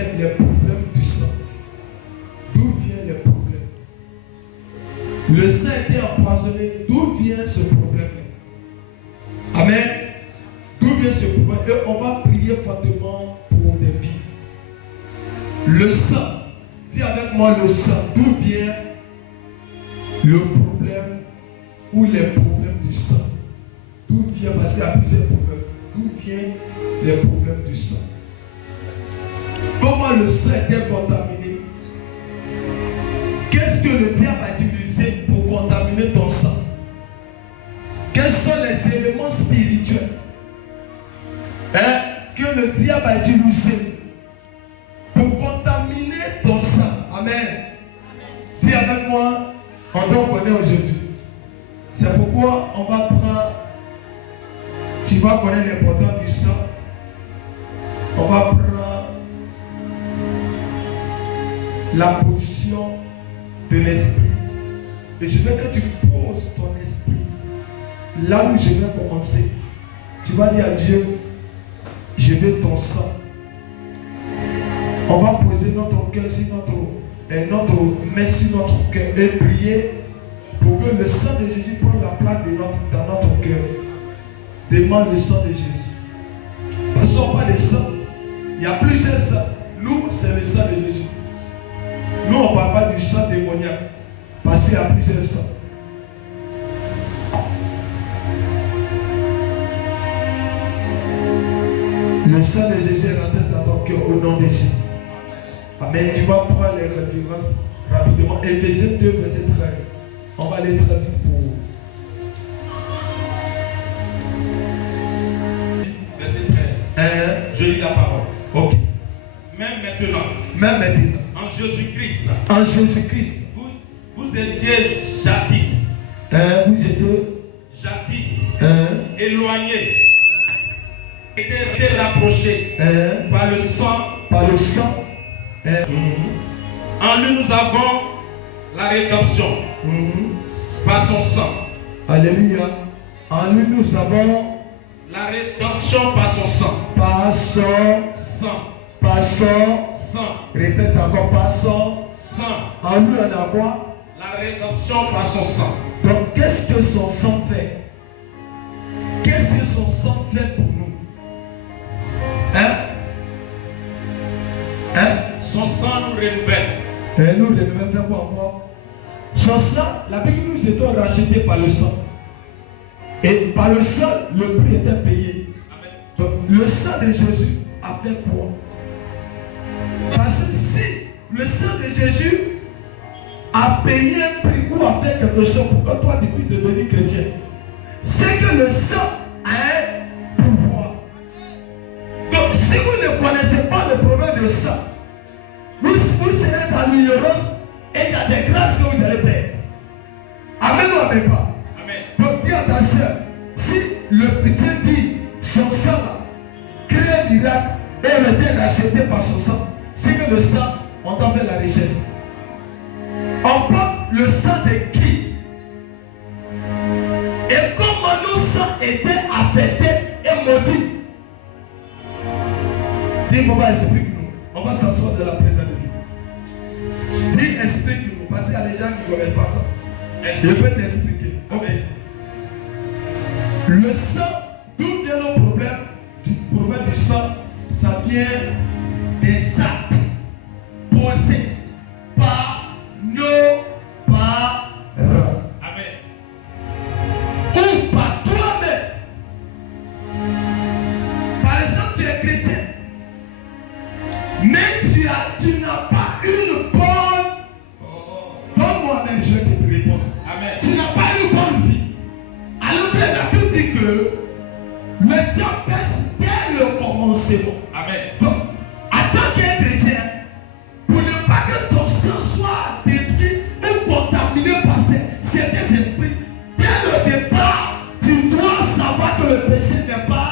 problèmes du sang. D'où viennent les problèmes? Le sang a été empoisonné. D'où vient ce problème? Amen. D'où vient ce problème? Et on va prier fortement pour des vies. Le sang. Dis avec moi le sang. D'où vient le problème ou les problèmes du sang? D'où vient? Parce qu'il y a plusieurs problèmes. D'où viennent les problèmes du sang? Comment le sang est contaminé? Qu'est-ce que le diable a utilisé pour contaminer ton sang? Quels sont les éléments spirituels que le diable a utilisé pour contaminer ton sang? Amen. Dis avec moi, on doit connaître aujourd'hui. C'est pourquoi on va prendre, tu vas connaître l'importance du sang. On va prendre la position de l'esprit. Et je veux que tu poses ton esprit là où je vais commencer. Tu vas dire à Dieu, je veux ton sang. On va poser notre cœur sur notre main sur notre cœur et prier pour que le sang de Jésus prenne la place dans notre cœur. Demande le sang de Jésus. Parce qu'on parle de sang. Il y a plusieurs sangs. Nous, c'est le sang de Jésus. Nous, on ne parle pas du sang démoniaque. Parce qu'il y a plusieurs sangs. Le sang de Jésus est rentré dans ton cœur au nom de Jésus. Amen. Tu vas prendre les références rapidement. Éphésiens 2, verset 13. On va aller très vite pour vous. Verset 13. Je lis la parole. Ok. Même maintenant. En Jésus-Christ. En Jésus-Christ. Vous étiez jadis. Vous étiez jadis. Éloignés. Étaient rapprochés par le sang. Par le sang. En lui nous avons la rédemption par son sang. Alléluia. En lui nous avons la rédemption par son sang. Par son sang. Par son sang. Répète encore, par son sang. En lui on a quoi? La rédemption par son sang. Donc qu'est-ce que son sang fait? Qu'est-ce que son sang fait pour nous? Son sang nous renouvelle. Et nous renouvelle fait quoi encore? Son sang, la Bible nous étions rachetés par le sang. Et par le sang, le prix était payé. Amen. Donc le sang de Jésus a fait quoi? Parce que si le sang de Jésus a payé un prix ou a fait quelque chose pour que toi tu puisses devenir chrétien, c'est que le sang a un pouvoir. Donc si vous ne connaissez pas le problème de sang, vous serez dans l'ignorance et il y a des grâces que vous allez perdre. Amen ou amen pas? Amen. Donc dis à ta soeur, si le Dieu dit son sang là, crée un miracle et elle était rachetée par son sang, c'est que le sang, on t'en fait la recherche. On porte le sang de qui? Et comment nos sangs étaient affectés et maudits? Dis, papa, explique-nous. On va s'asseoir de la présence de Dieu. Dis, explique-nous. Parce qu'il y a des gens qui ne connaissent pas ça. Je peux t'expliquer. Amen. Le sang, d'où vient le problème? Du problème du sang, ça vient des actes posés par nos parents. Amen. Ou par toi-même. Par exemple, tu es chrétien, mais tu n'as pas une bonne. Donne-moi même, je vais te répondre. Amen. Tu n'as pas une bonne vie. Alors que la Bible dit que le diable pêche dès le commencement. Amen. Donc, en tant qu'un chrétien, pour ne pas que ton sang soit détruit ou contaminé par certains esprits, dès le départ, tu dois savoir que le péché n'est pas,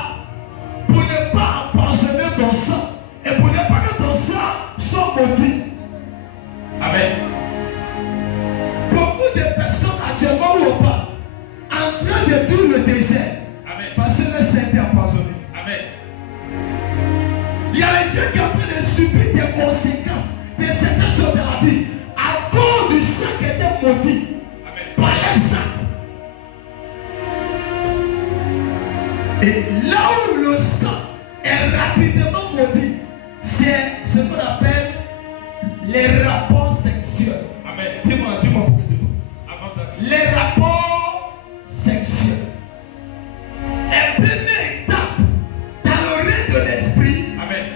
pour ne pas empoisonner ton sang et pour ne pas que ton sang soit maudit. Amen. Beaucoup de personnes actuellement ou pas en train de vivre le désert. Amen. Parce que le sang est empoisonné. Amen. Il y a les gens qui sont en train de subir des ce qu'on appelle les rapports sexuels. Amen. Dis-moi pourquoi. Avant ça. Les rapports sexuels. Et première étape dans le règne de l'esprit, Amen.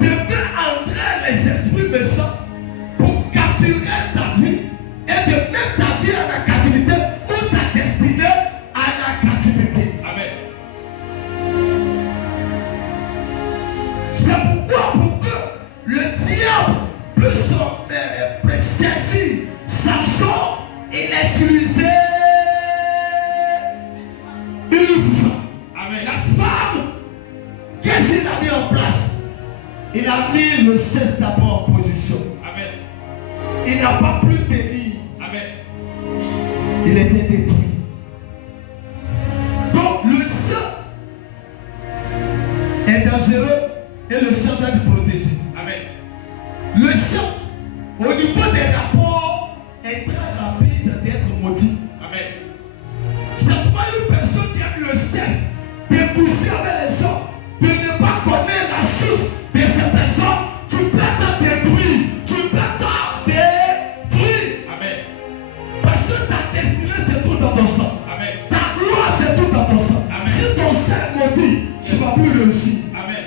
de faire entrer les esprits méchants pour capturer ta vie et de mettre ta vie à la captivité ou ta destinée à la captivité. Amen. C'est pourquoi pour que le diable puisse saisir Samson, il a utilisé une femme. Amen. La femme, qu'est-ce qu'il a mis en place? Il a mis le sexe d'abord en position. Amen. Il n'a pas pu tenir. Amen. Il était détruit. Donc le sang est dangereux et le sang doit être protégé. Amen. Le sang, au niveau des rapports, est très rapide d'être maudit. Amen. C'est pourquoi une personne qui aime le sexe, de coucher avec les gens, de ne pas connaître la source de ces personnes, tu peux t'en détruire. Tu peux t'en détruire. Amen. Parce que ta destinée, c'est tout dans ton sang. Amen. Ta gloire, c'est tout dans ton sang. Amen. Si ton sang est maudit, tu ne vas plus réussir. Amen.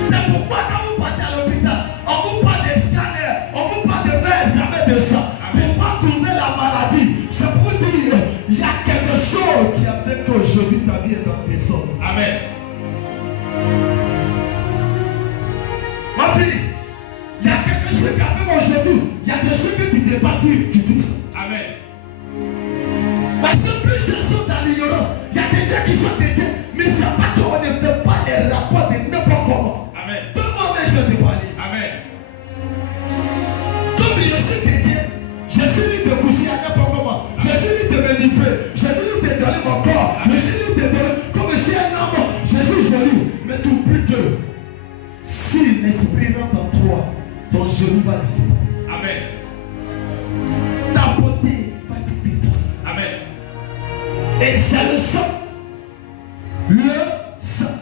C'est pourquoi quand vous partez à l'hôpital, on vous parle des scanners, on vous parle de vrais examens de sang. Amen. Pour voir trouver la maladie. C'est pour dire, il y a quelque chose qui a fait qu'aujourd'hui ta vie est dans tes ordres. Amen. Ma fille, il y a quelque chose qui a fait qu'aujourd'hui, il y a des choses que tu n'es pas dit, tu dis ça. Amen. Parce que plus je suis dans l'ignorance, il y a des gens qui sont chrétiens, mais ça ne pas qu'on ne fait pas les rapports de n'importe comment. Amen. Comment mais je te parle? Amen. Comme je suis chrétien, je suis libre de coucher à n'importe comment. Je suis libre de me livrer. Je suis libre de donner mon corps. Je suis libre de donner. Comme je suis un homme, je suis joli. Mais tu oublies que si l'esprit rentre en toi, ton genou va disparaître. Amen. Ta beauté va te détruire. Amen. Et c'est le sang. Le sang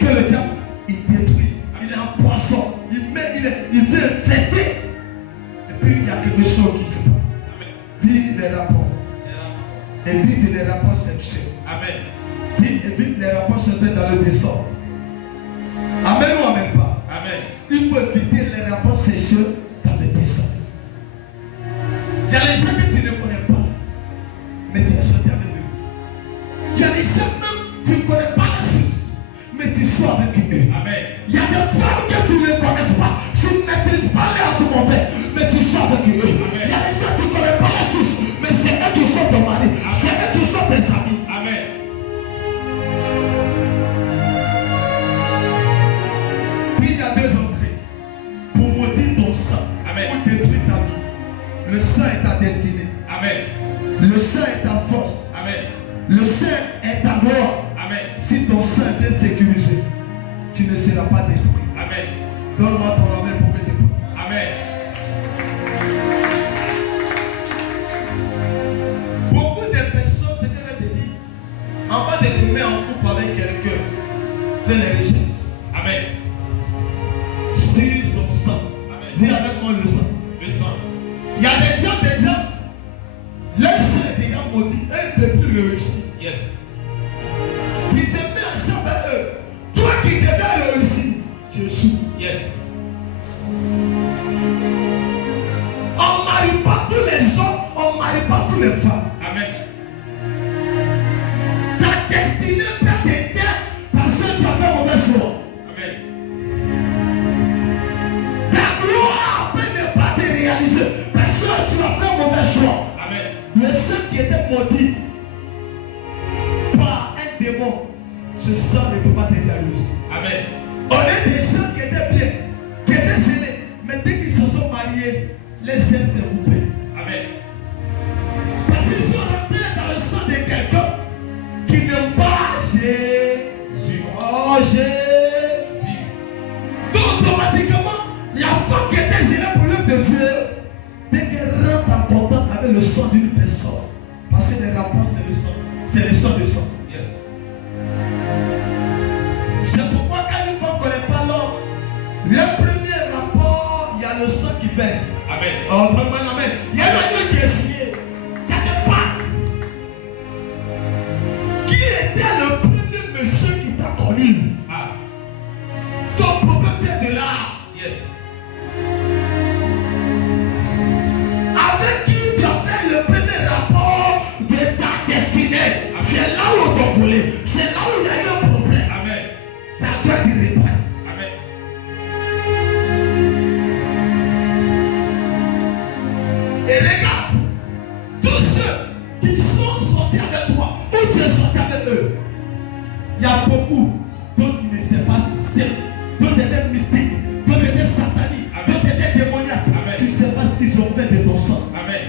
que le diable il détruit. Il est un poisson. Il veut infecter. Et puis il y a quelque chose qui se passe. Amen. Dis les rapports. Évite les rapports sexuels. Amen. Dis évite les rapports sexuels dans le désordre. Amen ou amen pas? Amen. Il faut éviter les rapports sexuels dans le désordre. Il y a les gens que tu ne connais pas, mais tu es sorti avec eux. Il y a des gens même tu ne connais pas la source, mais tu sors avec eux. Amen. Il y a des femmes que tu ne connais pas, tu ne maîtrises pas les actes mauvais, mais tu sors avec eux. Il y a des gens que tu ne connais pas la source, mais c'est eux qui sont ton mari, c'est eux qui sont tes amis. Amen. Puis il y a deux entrées pour maudire ton sang, Amen. pour détruire ta vie. Le sang est ta destinée. Amen. Le sang est ta force. Amen. Le sang est ta gloire. Amen. Si ton sang est bien sécurisé, tu ne seras pas détruit. Amen. Donne-moi ton main pour que tu détruis. Amen. Beaucoup de personnes, ce que je vais te dire, en bas de te mettre en couple avec quelqu'un, fais les recherches. Amen. Sur son sang. Amen. Dis avec moi le sang. Le sang. Il y a des gens déjà, leur sang est déjà maudit, et ils ne peuvent plus réussir. Yes. Tu te mets ensemble avec eux. Toi qui devais réussir, tu échoues. Yes. On ne marie pas tous les hommes, on ne marie pas toutes les femmes. Amen. Ta destinée peut t'aider parce que tu as fait mauvais choix. Amen. Ta gloire peut ne pas te réaliser parce que tu as fait mauvais choix. Amen. Le sang qui était maudit par un démon, ce sang ne peut pas t'aider à réussir. Amen. On est des gens qui étaient bien, qui étaient scellés, mais dès qu'ils se sont mariés, les ailes s'est coupées. Amen. Parce qu'ils sont rentrés dans le sang de quelqu'un qui n'aime pas Jésus. Oh Jésus. Donc automatiquement, la femme qui était gérée pour l'œuvre de Dieu, dès qu'elle rentre en contact avec le sang d'une personne, parce que les rapports c'est le sang, c'est le sang de sang. Yes. C'est pourquoi quand une femme connaît Ton problème vient de là. Yes. Avec qui tu as fait le premier rapport de ta destinée. C'est là où on t'a volé. C'est là où il y a eu un problème. Amen. Ça doit te réparer. Amen. Et regarde, tous ceux qui sont sortis avec toi, ou tu es sorti avec eux, il y a beaucoup d'autres qui ne savent pas, d'autres étaient mystiques, d'autres étaient sataniques, d'autres étaient démoniaques. Amen. Tu ne sais pas ce qu'ils ont fait de ton sang. Amen.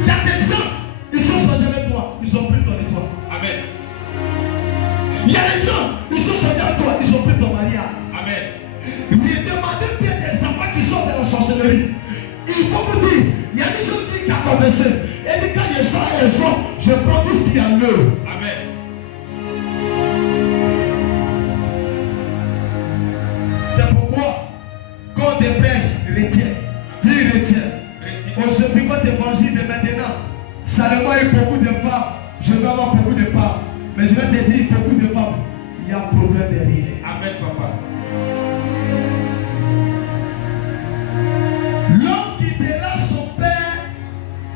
Il y a des gens, ils sont sortis avec toi, ils ont pris ton étoile. Amen. Il y a des gens, ils sont sortis avec toi, ils ont pris ton mariage. Amen. Lui demandez bien des enfants qui sont dans la sorcellerie. Il faut vous dire, il y a des gens qui ont conversé. Et dit quand je sors les gens, je prends tout ce qu'il y a en eux. Amen. C'est pourquoi, quand des prêches retiennent, dis retiens. Aujourd'hui, votre évangile de maintenant, Salomon eu beaucoup de femmes, je vais avoir beaucoup de femmes. Mais je vais te dire, beaucoup de femmes, il y a un problème derrière. Amen, papa. L'homme quittera son père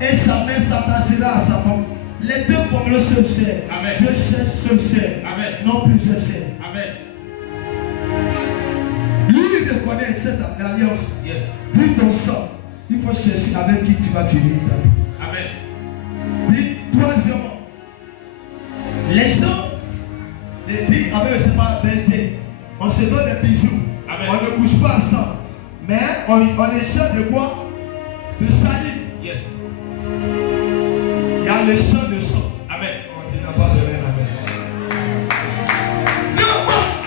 et sa mère s'attachera à sa femme. Les deux formeront seul chair. Amen. Dieu cherche seul chair. Amen. Non plusieurs chair. Amen. Lui, il reconnaît cette alliance. Yes. Dis ton sang. Il faut chercher avec qui tu vas te unir. Amen. Dis, troisièmement, les gens les disent avec le séparat baiser. On se donne des bisous. Amen. On ne couche pas ensemble. Mais on échange de quoi? De salut. Yes. Il y a le sang de sang. Amen. On dit n'a pas donné l'amen. Non,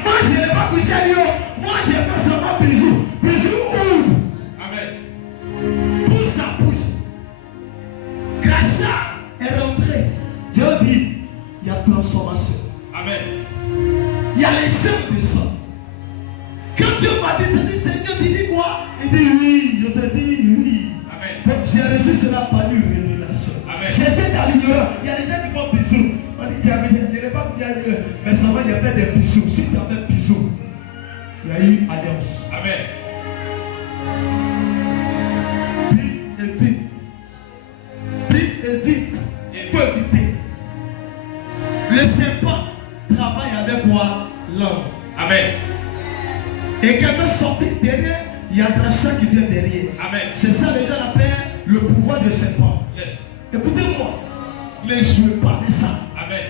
moi je n'ai pas couché à Lyon. Moi j'ai fait seulement bisous. Bisous où? Amen. Pousse à pousse. Crachat est rentré. Je dis, il y a transformation. Amen. Il y a les gens de sang. Quand Dieu m'a dit, c'est dit, Seigneur, tu dis quoi? Il dit oui, je te dis oui. Amen. Donc j'ai reçu cela par une révélation. Amen. J'étais dans l'ignorance. Il y a des gens qui font bisous. On dit, tu as vu, je n'ai pas dit, mais ça va, il y a fait des bisous. Si tu as fait bisous, il y a eu alliance. Amen. Vite et vite. Vite et vite. Il faut éviter. Le serpent travaille avec quoi? L'homme. Amen. Et quand on sortit derrière, il y a un sang qui vient derrière. Amen. C'est ça, les gens l'appellent le pouvoir du serpent. Yes. Écoutez-moi, ne jouez pas avec ça. Amen.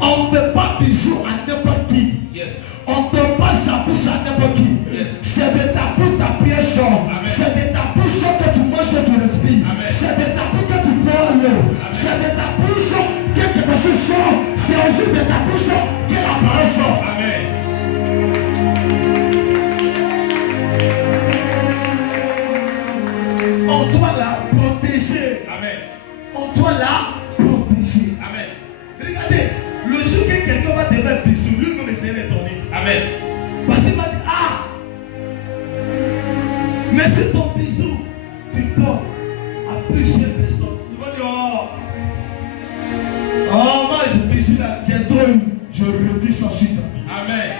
On ne fait pas bisous à n'importe qui. Yes. On ne donne pas sa bouche à n'importe qui. Yes. C'est de ta bouche ta prière sort. Amen. C'est de ta bouche que tu manges, que tu respires. Amen. C'est de ta bouche que tu bois l'eau. C'est de ta bouche que quelque chose sort. C'est aussi de ta bouche que la parole sort. Amen. On doit la protéger. Amen. On doit la protéger. Amen. Regardez, le jour que quelqu'un va te faire un bisou, lui-même essayer de tourner. Amen. Parce qu'il va dire, ah, mais c'est ton bisou, tu dors à plusieurs personnes. Il va dire, oh, moi je bisou là, j'ai trop eu, je refuse ça sur ta vie. Amen.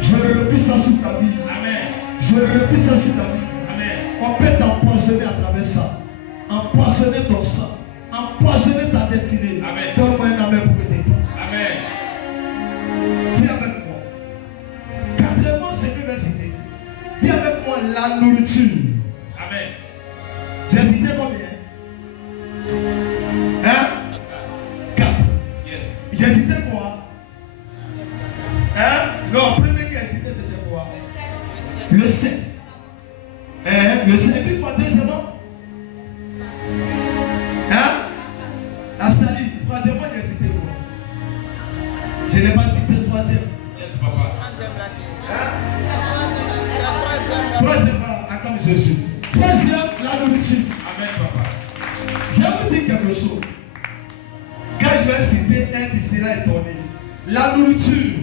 Je refuse ça sur ta vie. Amen. Je refuse ça sur ta vie. Amen. On peut t'empoisonner à travers ça. Empoisonner ton sang. Empoisonner ta destinée. Amen. Donne-moi un amen pour que tu pas. Amen. Dis avec moi. Quatrièmement, c'est que je vais citer. Dis avec moi la nourriture. Amen. J'ai cité combien? Hein? 4. Yes. J'ai cité quoi? Hein? Non, premier que j'ai cité c'était quoi? Le sexe. Hein? Le sexe. Et puis quoi, deuxièmement? Hein? La salive. Troisièmement, j'ai cité quoi? Je n'ai pas cité le troisième. Yes, papa. Hein? Troisième, voilà, comme Jésus. Troisième, la nourriture. Amen, papa. Je vais vous dire quelque chose. Quand je vais citer un, tu seras étonné. La nourriture.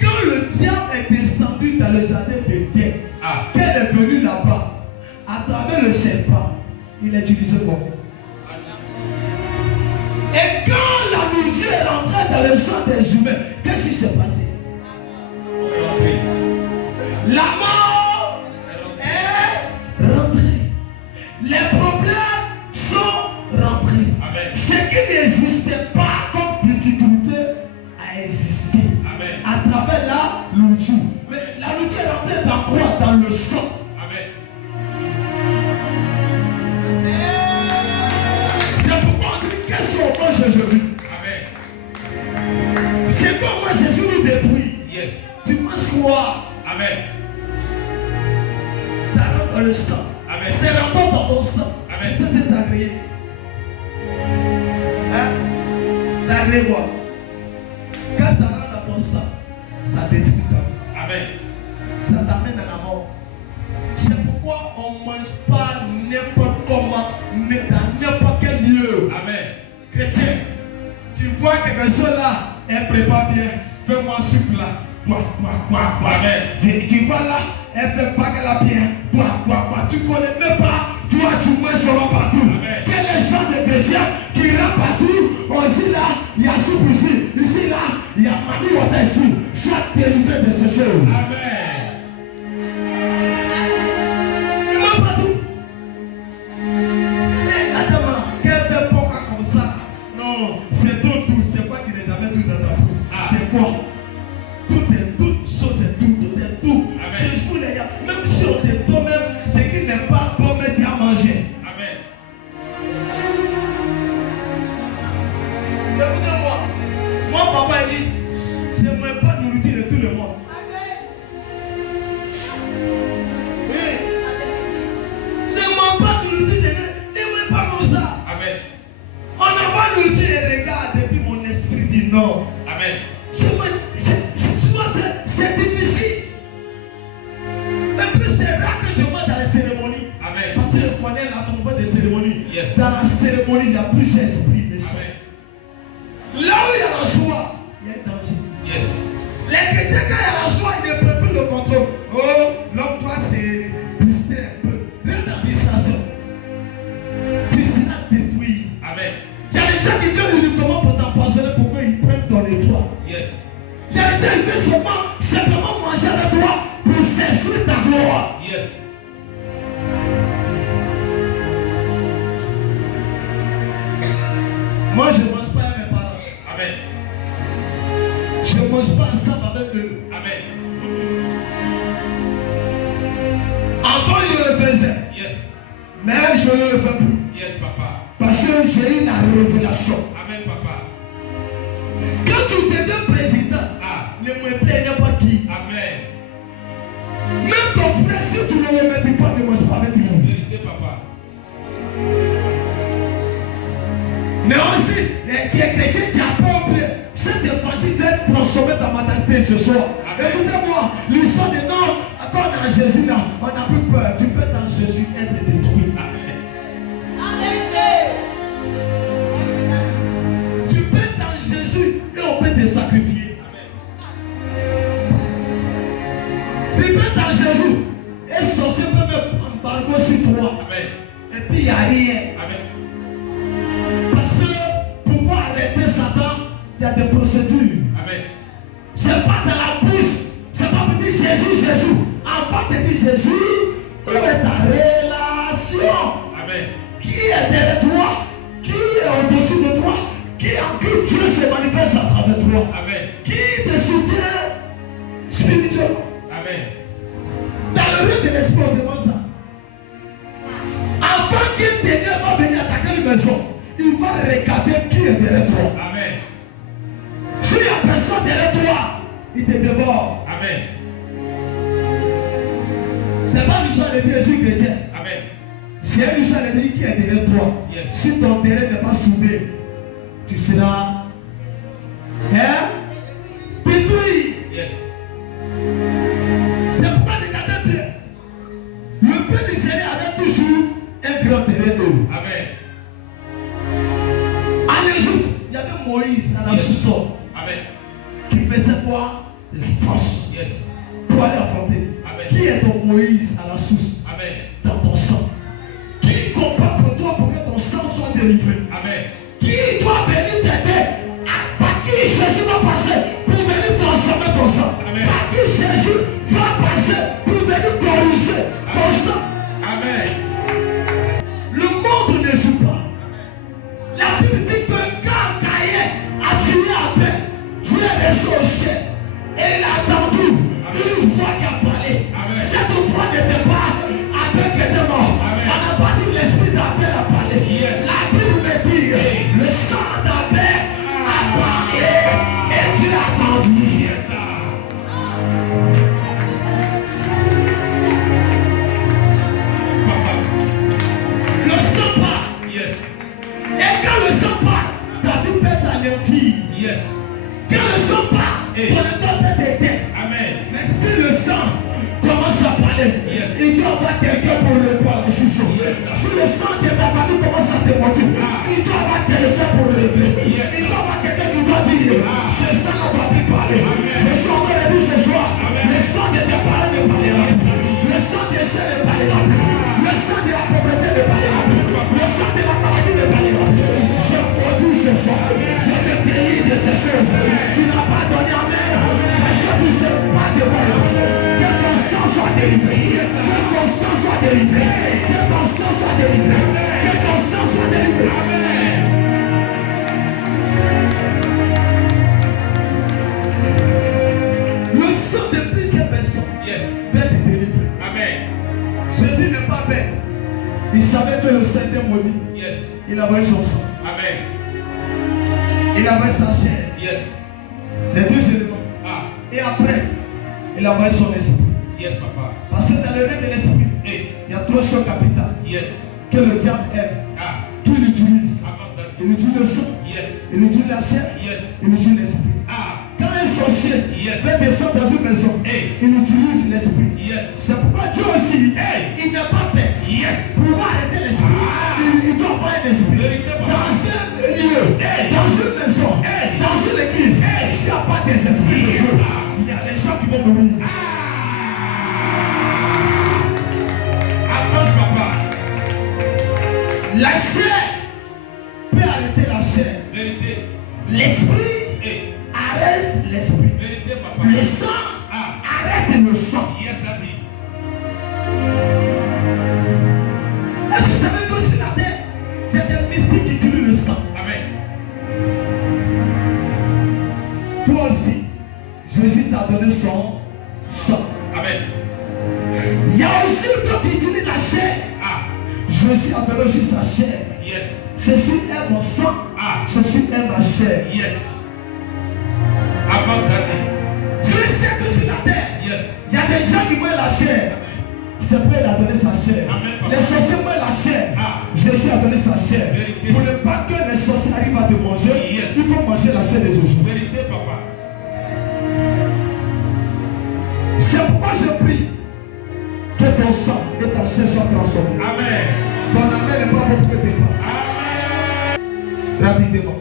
Quand le diable est descendu dans le jardin d'Éden, qu'elle est venue là-bas, à travers le serpent, il a utilisé quoi? Et quand la nourriture est rentrée dans le sang des humains, qu'est-ce qui s'est passé? La mort est rentrée. Les problèmes sont rentrés. Amen. Ce qui n'existait pas comme difficulté a existé. Amen. À travers la nourriture. Mais la nourriture est rentrée dans quoi? Dans le sang. Amen. C'est pourquoi on dit qu'est-ce qu'on mange aujourd'hui. Amen. C'est comment Jésus nous détruit. Yes. Tu manges quoi? Amen. Ça rentre dans le sang. Amen. C'est rentré dans ton sang. Amen. Ça c'est agréé. Hein? Ça agrée quoi? Quand ça rentre dans ton sang, ça détruit ta vie. Amen. Ça t'amène à la mort. C'est pourquoi on ne mange pas n'importe comment, dans n'importe quel lieu. Amen. Chrétien, tu vois quelque chose là, elle prépare bien, fais-moi soupe là. Amen. Tu vois là, elle fait pas qu'elle a bien. Tu connais même pas, toi tu manges sur partout. Amen. Quel est le genre de désir qui rentre partout? Aussi là, il y a soupe ici. Ici là, il y a mamie water ici. Sois délivré de ces choses. Amen. Tu manges partout. Mais regarde-moi, qu'elle fait pourquoi comme ça? Non, c'est trop doux. C'est quoi qui n'est jamais doux dans ta bouche? C'est quoi? Toute chose est doux, tout est doux. Je vous les gars, même si on te donne même ce qui n'est pas bon, mais tu as mangé. Amen. Écoutez-moi, mon papa il dit, c'est même pas nourriture de tout le monde. Oui. C'est même pas nourriture de il n'est pas comme ça. Amen. On n'a pas nourriture et regarde, depuis mon esprit dit non. Amen. C'est difficile. Et puis c'est rare que je mange dans les cérémonies. Amen. Parce que je connais la trompette des cérémonies. Yes. Dans la cérémonie, il y a plusieurs esprits méchants. Amen. Là où il y a la joie, il y a un danger. Yes. Les chrétiens, quand il y a la joie, ils ne prennent plus le contrôle. Oh, l'homme, toi, c'est distrait un peu. Reste en distraction. Tu seras détruit. Amen. Il y a des gens qui viennent uniquement pour t'empoisonner pour qu'ils prennent ton étoile. Yes. Il y a des gens qui veulent simplement manger avec toi pour saisir ta gloire. Yes. Moi, je ne mange pas avec mes parents. Amen. Je ne mange pas ensemble avec eux. Amen. Avant, je le faisais. Yes. Mais je ne le fais plus. Yes, papa. Parce que j'ai eu la révélation. Amen, papa. Quand tu deviens président, ne me plaît n'importe qui. Amen. Même ton frère, si tu ne le mets pas, ne mange pas avec lui. Vérité, papa. Mais aussi, tu es chrétien, tu n'as pas oublié. Cette évangile doit être transformée dans ma mentalité ce soir. Écoutez-moi, l'histoire de non, quand on est en Jésus, là, on n'a plus peur. Tu peux dans Jésus être détruit. Amen. Tu peux être dans Jésus et on peut te sacrifier. Tu peux être dans Jésus et sorcier peut même embargo sur toi. Amen. Et puis il n'y a rien. Amen. Parce que pour pouvoir arrêter Satan, il y a des procédures. Amen. C'est pas dans la bouche. C'est pas pour dire Jésus, Jésus. Avant de dire Jésus, où est ta relation? Amen. Qui est derrière toi? Qui est au-dessus de toi? Qui en qui Dieu se manifeste à travers toi? Amen. Qui te soutient spirituellement? Amen. Dans le règne de l'esprit, on demande ça. Avant qu'un ténèbre va venir attaquer la maison, il va regarder qui est derrière toi. Amen. S'il n'y a personne derrière toi, il te dévore. Amen. C'est pas l'histoire de Jésus chrétien. Amen. C'est l'histoire de Dieu qui est derrière toi. Yes. Si ton terrain n'est pas soudé, tu seras détruit. Yes. C'est pourquoi regardez bien. Le peuple d'Israël avait toujours un grand terrain. Amen. En Égypte, il y avait Moïse à la sous-sol. Amen. Qui faisait quoi? La force. Yes. Pour aller affronter. Amen. Qui est ton Moïse à la source? Amen. Dans ton sang. Qui combat pour toi pour que ton sang soit délivré? Amen. Qui doit venir t'aider? Par qui Jésus va passer pour venir transformer ton sang? Amen. Par qui Jésus va passer avoir quelqu'un pour répondre à la décision. Si le sang de ta famille commence à te monter, il doit avoir quelqu'un pour régler. Il doit avoir quelqu'un qui doit dire, ce sang ne doit plus parler. Je suis en train de dire ce soir, le sang de tes parents ne parlera plus. Le sang des chaînes ne parlera plus. Le sang de la pauvreté ne parlera plus. Le sang de la maladie ne parlera plus. Je produis ce soir. Je te bénis de ces choses. Tu n'as pas donné amen. Parce que tu ne sais pas de quoi. Que ton sang soit délivré. Que ton sang soit délivré. Que ton sang soit délivré. Que ton sang soit délivré. Amen. Le sang de plusieurs personnes peut être délivré. Amen. Jésus n'est pas bête. Il savait que le Seigneur maudit. Il avait son sang. Amen. Il avait sa chair. Les deux éléments. Et après, il avait son esprit. Papa. Parce que dans le règne de l'esprit, il y a trois choses capitales. Que le diable aime. Qu'il utilise. Il utilise le sang. Il utilise la chair. Il utilise l'esprit. Quand un sorcier fait descendre dans une maison, il utilise l'esprit. C'est pourquoi Dieu aussi, il n'est pas bête. Pour arrêter l'esprit, il doit avoir un esprit. Dans un lieu, dans une maison, dans une église, s'il n'y a pas des esprits de Dieu, il y a des gens qui vont mourir. Avance, papa. La chair peut arrêter la chair. L'esprit arrête l'esprit. Le sang arrête le sang. Est-ce que vous savez que sur la terre, il y a des mystiques qui tuent le sang? Amen. Toi aussi, Jésus t'a donné son sang. Amen. Il y a aussi toi qui utilise la chair. Jésus a donné aussi sa chair. Ceci est mon sang. Ceci est ma chair. Dieu sait que sur la terre, il y a des gens qui meurent la chair. C'est pourquoi il a donné sa chair. Les sorciers meurent la chair. Jésus a donné sa chair. Pour ne pas que les sorciers arrivent à te manger, il faut manger la chair de Jésus. C'est pourquoi je prie que ton sang et ta chair soient transformés. Amen. Ton amen n'est pas bon pour que tes pas. Amen. Rapidement.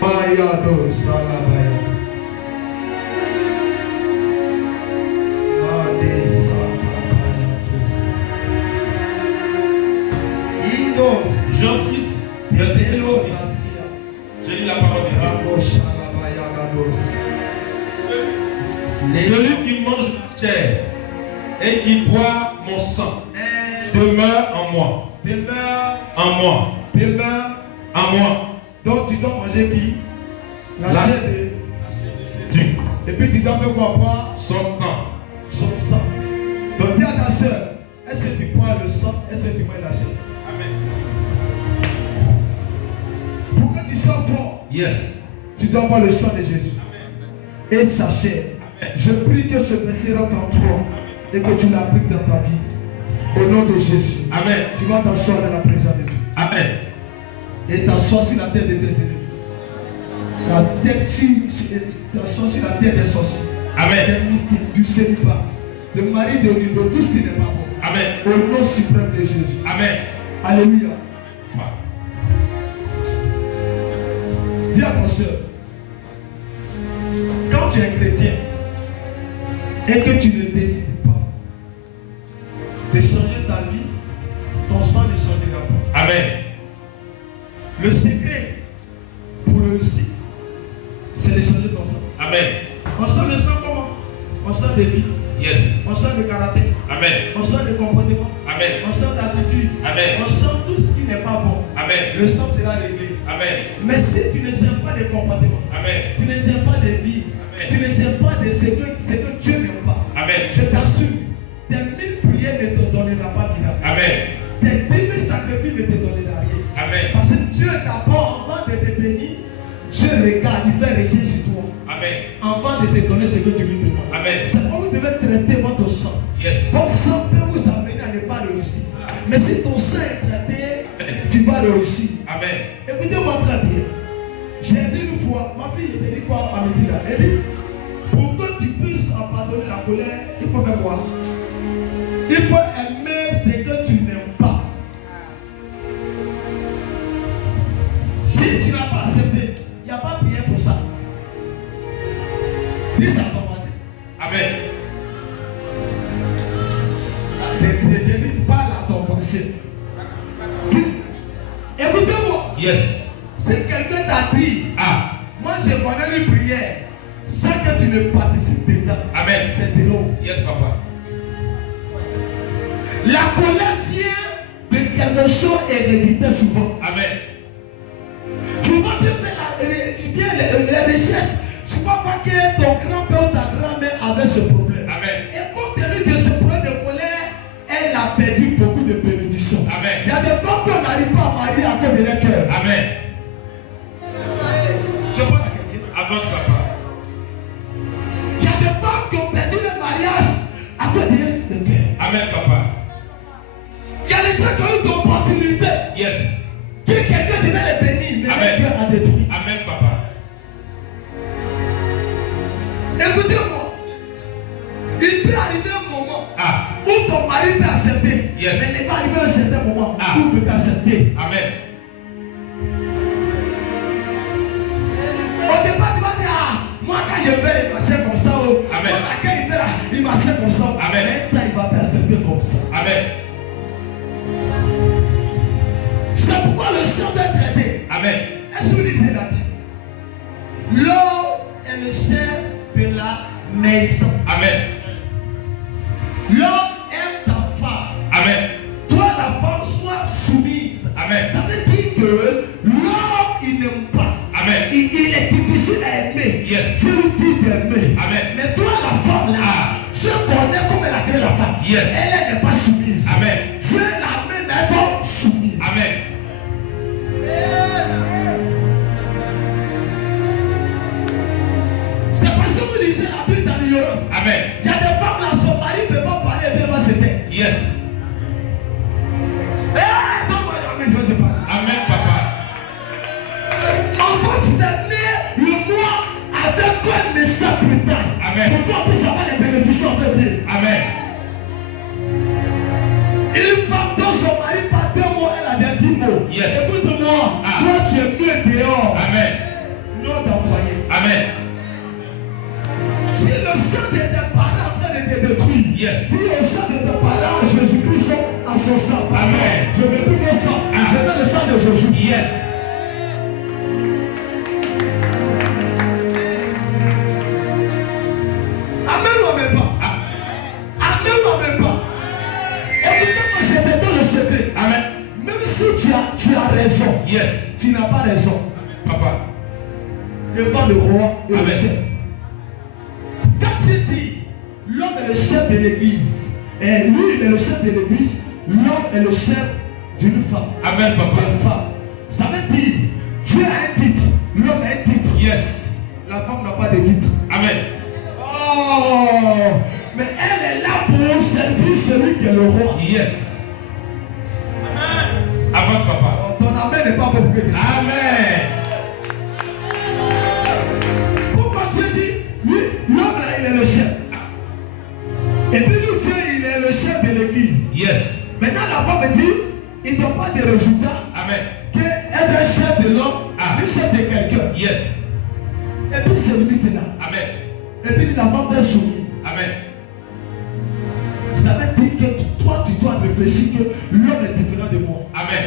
Mayado Salabayado. Mande Salabayado. Indos. Jean 6, verset 56. Je lis la parole de Dieu. Celui qui mange ma chair et qui boit mon sang demeure en moi. Demeure en moi. Demeure en moi. Donc tu dois manger qui? La chair de Dieu. Et puis tu dois faire quoi? Boire son sang. Son sang. Donc dis à ta soeur, est-ce que tu bois le sang? Est-ce que tu bois la chair? Amen. Pour que tu sois fort, tu dois boire le sang de Jésus. Amen. Et sa chair. Amen. Je prie que ce verset rentre en toi et que tu l'appliques dans ta vie. Au nom de Jésus. Amen. Tu vas t'asseoir dans la présence de Dieu. Amen. Et t'asseoir sur la tête de tes ennemis. La tête t'asseoir sur la tête des sorciers. Amen. Des mystiques, du célibat, de mari de tout ce qui n'est pas bon. Amen. Au nom suprême de Jésus. Amen. Alléluia. Dis à ta soeur, quand tu es chrétien et que tu ne décides pas de changer ta vie, ton sang ne changera pas. Amen. Le secret pour réussir, c'est de changer ton sang. Amen. On change le sang comment? On change de vie. On change de caractère. Amen. On change de comportement. Amen. On change d'attitude. Amen. On change tout ce qui n'est pas bon. Amen. Le sang sera réglé. Amen. Mais si tu ne changes pas de comportement, amen, tu ne changes pas de vie, amen, tu ne changes pas de ce que Dieu n'aime pas, amen, je t'assure, tes 1000 prières ne te donneront pas miracle. Amen. Tes 10 000 sacrifices ne te donneront rien. Amen. Parce que Dieu d'abord, avant de te bénir, Dieu regarde, il fait régler sur toi. Amen. Avant de te donner ce que tu lui demandes. Amen. C'est pourquoi vous devez traiter votre sang. Votre sang peut vous amener à ne pas réussir. Mais si ton sang est traité, amen, tu vas réussir. Amen. Écoutez-moi très bien. J'ai dit une fois, ma fille, je te dis quoi à midi là? Elle dit, pour que tu puisses abandonner la colère, il faut faire quoi? Il faut aimer ce que tu n'aimes pas. Si tu n'as pas accepté, il n'y a pas prié pour ça. Dis ça à ton voisin. Amen. Je dis, parle à ton voisin. Écoutez-moi. Yes. Si quelqu'un t'a dit, moi je connais une prière, sans que tu ne participes dedans, Amen. c'est zéro. Yes, papa. La colère vient de quelque chose héréditaire souvent. Amen. Tu vas bien faire les recherches. Tu vas voir que ton grand-père ou ta grand-mère avait ce problème. Amen. Et compte tenu de ce problème de colère, elle a perdu beaucoup de bénédictions. Amen. Il y a des femmes qu'on n'arrive pas à marier à cause de leur cœur. Amen. Je parle à quelqu'un. Avance, papa. Il y a des femmes qui ont perdu le mariage à cause de leur cœur. Amen, papa. Il y a des gens qui ont eu d'opportunités. Yes. Que quelqu'un devait les bénir, mais Amen. leur cœur a détruit. Amen, papa. Écoutez-moi. Il peut arriver un moment où ton mari peut accepter. Yes. Mais il va arriver un certain moment où il ne peut pas accepter. Amen. Au départ, tu vas dire, moi quand je vais, il m'assait comme ça. Amen. Moi quand il fait là, il m'assait comme ça. Amen. Maintenant, il va pas accepter comme ça. Amen. C'est pourquoi le sang doit être traité. Amen. Est-ce que vous lisez la Bible? L'homme est le chef de la maison. Amen. L'homme aime ta femme. Amen. Toi, la femme, sois soumise. Amen. Ça veut dire que l'homme, il n'aime pas. Amen. Il est difficile à aimer. Yes. Tu lui dis d'aimer. Amen. Mais toi, la femme, là, tu connais comment elle a créé la femme. Yes. Elle n'est pas soumise. Amen. Dieu la met maintenant soumise. Amen. C'est parce que vous lisez la Bible dans l'ignorance. Amen. Il y a des femmes là, son mari ne peut pas parler, elle va se taire. Yes. Non, je vais te parler. Amen, papa. En fait, c'est né le mois avec un message brutal. Amen. Pour qu'on puisse avoir les bénédictions de Dieu. Amen. Une femme dont son mari par 2 mois, elle a des 10 mots. Yes. Écoute-moi, toi tu es mieux dehors. Amen. Non dans le foyer. Amen. Si le sang de tes parents est en train de te détruire, Yes. si le sang de tes parents, Jésus-Christ sont en son sang. Amen. Je ne veux plus de sang. Je veux le sang de Jésus. Yes. Amen ou amen pas? Amen ou amen pas? Écoutez-moi, je te donne le secret. Amen. Même si tu as raison, Yes. tu n'as pas raison. Papa. Devant le roi et le Amen. chef. Quand tu dis l'homme est le chef de l'église, et lui il est le chef de l'église, l'homme est le chef d'une femme. Amen, papa. D'une femme. Ça veut dire Dieu a un titre, l'homme a un titre. Yes. La femme n'a pas de titre. Amen. Oh, mais elle est là pour servir celui qui est le roi. Yes. Amen. Avance, papa. Oh, ton amen n'est pas bon pour que tu. Amen. Pourquoi Dieu dit, lui, l'homme là, il est le chef. Et puis lui, Dieu, il est le chef de l'église. Yes. Maintenant, la femme dit, il n'y a pas de résultat Amen. qu'elle est un chef de l'homme, un chef de quelqu'un. Yes. Et puis c'est limite là. Amen. Et puis la femme est soumise. Amen. Ça veut dire que toi, tu dois réfléchir que l'homme est différent de moi. Amen.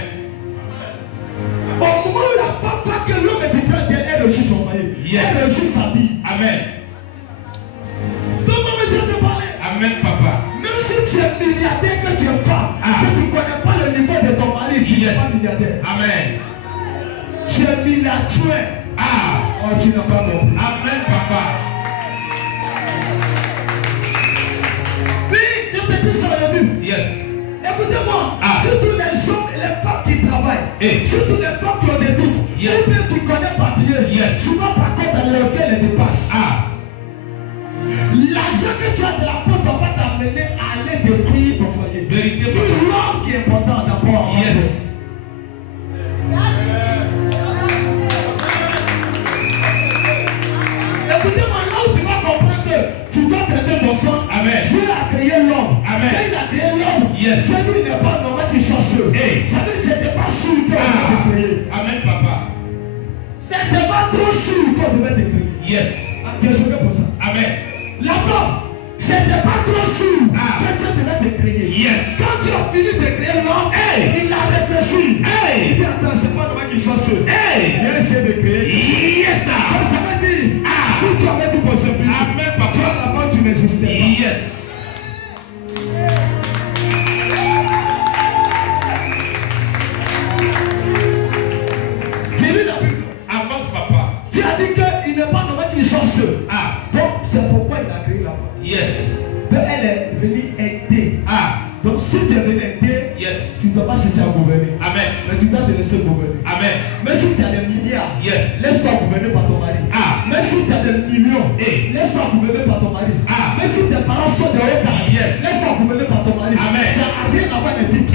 Au moment où la femme voit que l'homme est différent d'elle, elle réussit son foyer. Yes. Elle réussit sa vie. Amen. Donc, moi, je vais te parler. Amen, papa. Même si tu es milliardaire, que tu es femme, que tu ne connais pas le niveau de ton mari, tu n'es Yes. pas milliardaire. Amen. Tu es milliardaire. Oh, tu n'as pas compris. Amen, papa. Oui, je te dis ça aujourd'hui. Yes. Écoutez-moi, surtout les hommes et les femmes qui travaillent, surtout les femmes qui ont des doutes, Yes. ou bien qui connaissent papier, Yes. souvent par contre dans lequel elles dépassent. L'argent que tu as de la poche ne va pas t'amener à aller détruire ton foyer. Vérité, papa. L'homme qui est important d'abord. Yes. Écoutez-moi, là où tu vas comprendre que tu dois traiter ton sang. Amen. Dieu a créé l'homme. Amen. Quand il a créé l'homme, Yes. c'est dit il n'est pas normal qu'il chanceux. Hey. Ça veut dire que c'était pas sûr qu'on devait te créer. Amen, papa. C'était pas trop sûr qu'on devait te créer. Yes. Tu es sauvé pour ça. Amen. La femme, c'était pas trop sûr que Dieu devait te créer. Yes. Quand tu as fini de créer l'homme, il a réfléchi. Il dit attends, c'est pas normal qu'il soit seul. Il a essayé de créer. Yes, sir. Ça veut dire, si tu avais tout pour ce film, Amen, papa. toi là-bas tu n'existais pas. Yes. Tu lis la Bible. Avance, papa. Tu as dit qu'il n'est pas normal qu'il soit seul. Donc c'est pourquoi il a créé la femme. Yes. Donc elle est venue aider. Donc si tu es venu aider, Yes. tu ne dois pas chercher à gouverner. Amen. Mais tu dois te laisser gouverner. Amen. Même si tu as des milliards, Yes. laisse-toi gouverner par ton mari. Même si tu as des millions, laisse-toi gouverner par ton mari. Même si tes parents sont de haut carré, Yes. laisse-toi gouverner par ton mari. Amen. Ça n'a rien à voir avec les titres.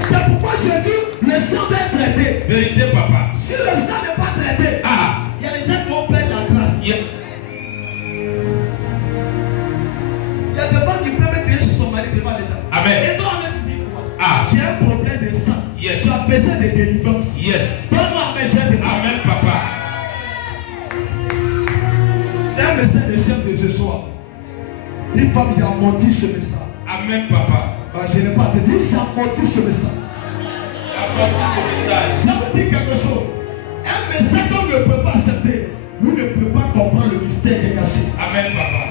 C'est pourquoi je dis le sang doit être traité. Vérité, papa. Si le sang n'est pas traité, il y a des gens qui vont perdre la grâce. Yes. Il y a des femmes qui peuvent crier sur son mari devant les gens. Amen. Et toi, tu dis quoi? Tu Tu as un problème de sang. Yes. Tu as besoin de délivrance. Yes. Donne-moi un message de Amen, papa. C'est un message de chef de ce soir. Dis femme, j'ai amorti ce message. Amen, papa. Je n'ai pas te dire, j'ai amorti ce message. Apporte ce message. Je veux dire quelque chose. Un message qu'on ne peut pas accepter, vous ne pouvez pas comprendre le mystère qui est caché. Amen, papa.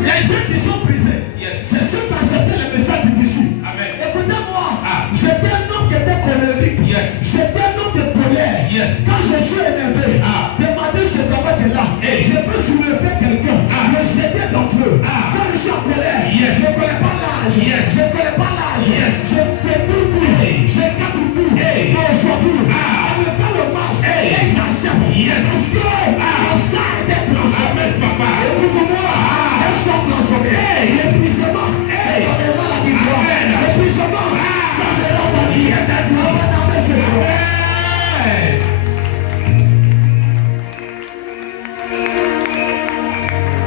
Il y a des gens qui sont brisés. Yes. C'est ceux qui acceptent le message du tissu. Amen. Écoutez-moi, j'étais un homme qui était colérique. Yes. J'étais un homme de colère. Yes. Quand je suis énervé, demandez ce domaine de là. Je peux soulever quelqu'un, le jeter dans le feu. Quand je suis en colère, Yes. je ne connais pas l'âge. Yes. Je ne connais pas l'âge. Yes. Je peux tout. Je capte tout. Mais aujourd'hui, on me fait le mal. Et j'accepte. Yes. Parce que ça a été transformé. Amen, papa. Écoute-moi. Laisse-toi transformer. L'épuisement. Donnez-moi la victoire. L'épuisement. Changera ta vie. On va t'amener ce soir.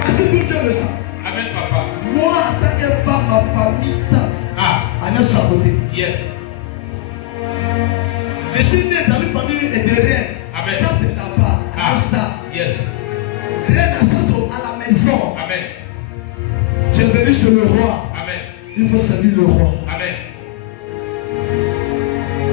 Est-ce que Dieu le sait? Amen, papa. Moi, en tant que femme, ma famille, on est sur côté. Yes. Je suis né dans une famille de reines. Amen. Ça, c'est là-bas. Comme ça. Yes. Reine à ça, à la maison. Amen. Je suis venu chez le roi. Amen. Il faut servir le roi. Amen.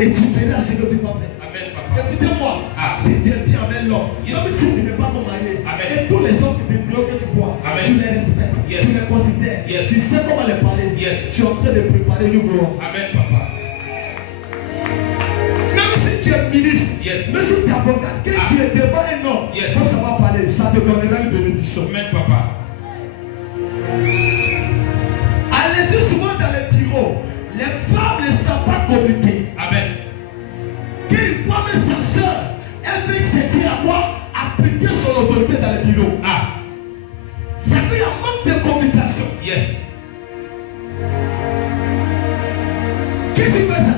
Et tu verras ce que tu vas faire. Amen, papa. Écoutez-moi, si tu es bien avec l'homme, Yes. même si tu n'es pas ton mari, Amen. et tous les hommes qui te disent que tu vois, Amen. tu les respectes, Yes. tu les considères, Yes. tu sais comment les parler, Yes. tu es en train de préparer une gloire. Amen, papa. Même si tu es ministre, Yes. même si tu es avocat, quand tu es devant un homme, Yes. quand ça va parler, ça te donnera une bénédiction. Amen, papa. Allez-y souvent dans les bureaux, les femmes ne savent pas communiquer. Amen. Quand une femme et sa soeur, elle veut chercher à quoi appliquer son autorité dans les bureaux. Ça fait un manque de communication. Yes. Qu'est-ce qui fait ça?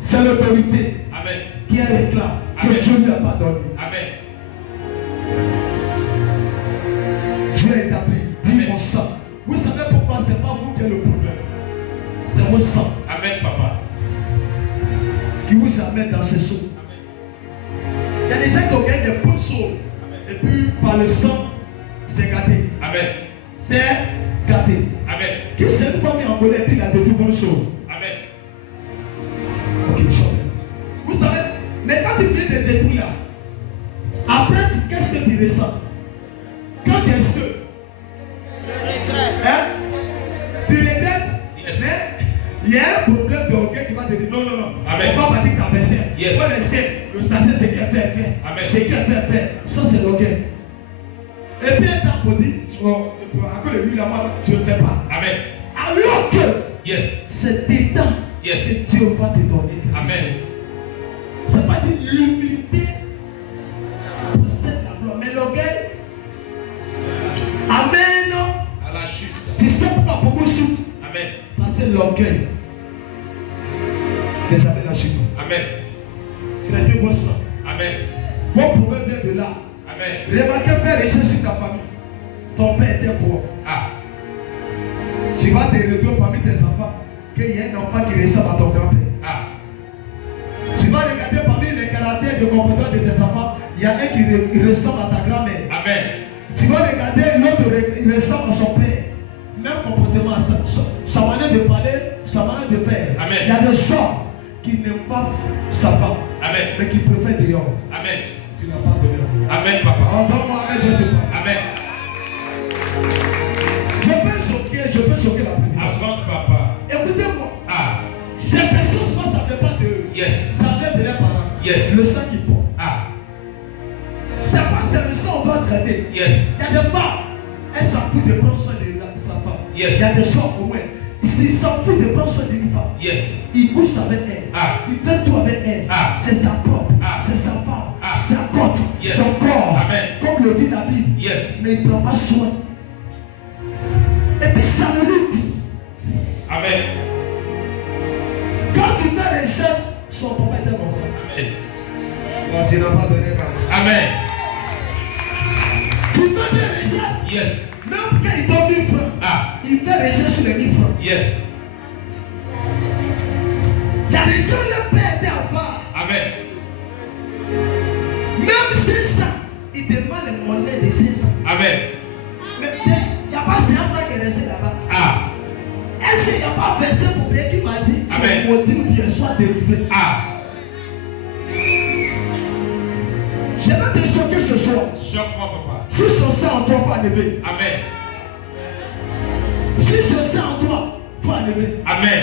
C'est l'autorité Amen. qui réclame Amen. que Dieu lui a pas donné. Amen. Dieu a établi, dit Amen. mon sang. Vous savez pourquoi c'est pas vous qui avez le problème. C'est vos sang Amen, papa. qui vous amène dans ces choses. Il y a des gens qui ont gagné des bonnes choses. Et puis par le sang, c'est gâté. Amen. C'est gâté. Amen. Que cette femme en colère et puis il a de toutes bonnes choses. Amen. Ok, vous savez, mais quand tu viens de détruire, après, qu'est-ce que tu ressens? Quand tu es seul, hein? Tu regrettes, Yes. mais il y a un problème d'orgueil qui va te dire non, non, non. Amen. On va pas dire ta personne. Yes. On essaie de sachet ce qu'elle fait, fait. Amen. Ce qu'elle fait. Ça, c'est l'orgueil. Et puis, un temps pour dire, à cause de lui, là, moi, je ne fais pas. Amen. Alors que Yes. c'est des temps Yes. que Dieu va te donner. Amen. Ça veut dire l'humilité possède la gloire. Mais l'orgueil, amen. À la chute. Tu sais pourquoi beaucoup chutent? Amen. Parce que l'orgueil les amène à chuter. Amen. Traitez vos sang. Amen. Vos problèmes viennent de là. Amen. Remarquez, faire recherche sur ta famille. Ton père était quoi? Tu vas te retrouver parmi tes enfants qu'il y a un enfant qui ressemble à ton grand-père. Tu vas regarder parmi les caractères de compétences de tes enfants, il y a un qui ressemble à ta grand-mère. Amen. Tu vas regarder l'autre, il ressemble à son père. Même comportement, sa manière de parler, sa manière de faire. Amen. Il y a des gens qui n'aiment pas sa femme, Amen. mais qui préfèrent dehors. Amen. Tu n'as pas donné un mot. Amen, papa. Oh, donne-moi un, je te parle. Amen. Je peux choquer la prédication. Avance, papa. Écoutez-moi. Ces personnes, ça ne vient pas d'eux. Yes. Ça vient de leurs parents. Yes. Le sang qui porte. C'est pas c'est le sang qu'on doit traiter. Yes. Il y a des femmes, elles s'en foutent de prendre soin de sa femme. Yes. Il y a des gens au moins, ils s'en foutent de prendre soin d'une femme. Yes. Il couche avec elle. Il fait tout avec elle. C'est sa propre. C'est sa femme. Sa côte. Yes. Son corps. Amen. Comme le dit la Bible. Yes. Mais il ne prend pas soin. Et puis ça ne lui dit. Amen. Quand tu fais recherche, son papa était comme ça. Amen. Bon, tu n'as pas donné ma main. Amen. Tu fais des recherches. Yes. Même quand il donne 1000 francs, il fait recherche sur les 1000 francs. Yes. Il y a des gens le père était avant. Amen. Même 500, il demande les monnaies de 500. Amen. Mais il n'y a pas 5 francs qui est resté là-bas. Est-ce qu'il n'y a pas versé pour bien qu'il m'agit? Amen. Pour dire bien soit délivré. Je vais te choquer ce soir. Choque-moi, papa. Si ce sang en toi, il faut enlever. Amen. Si ce sang en toi, il faut enlever. Amen.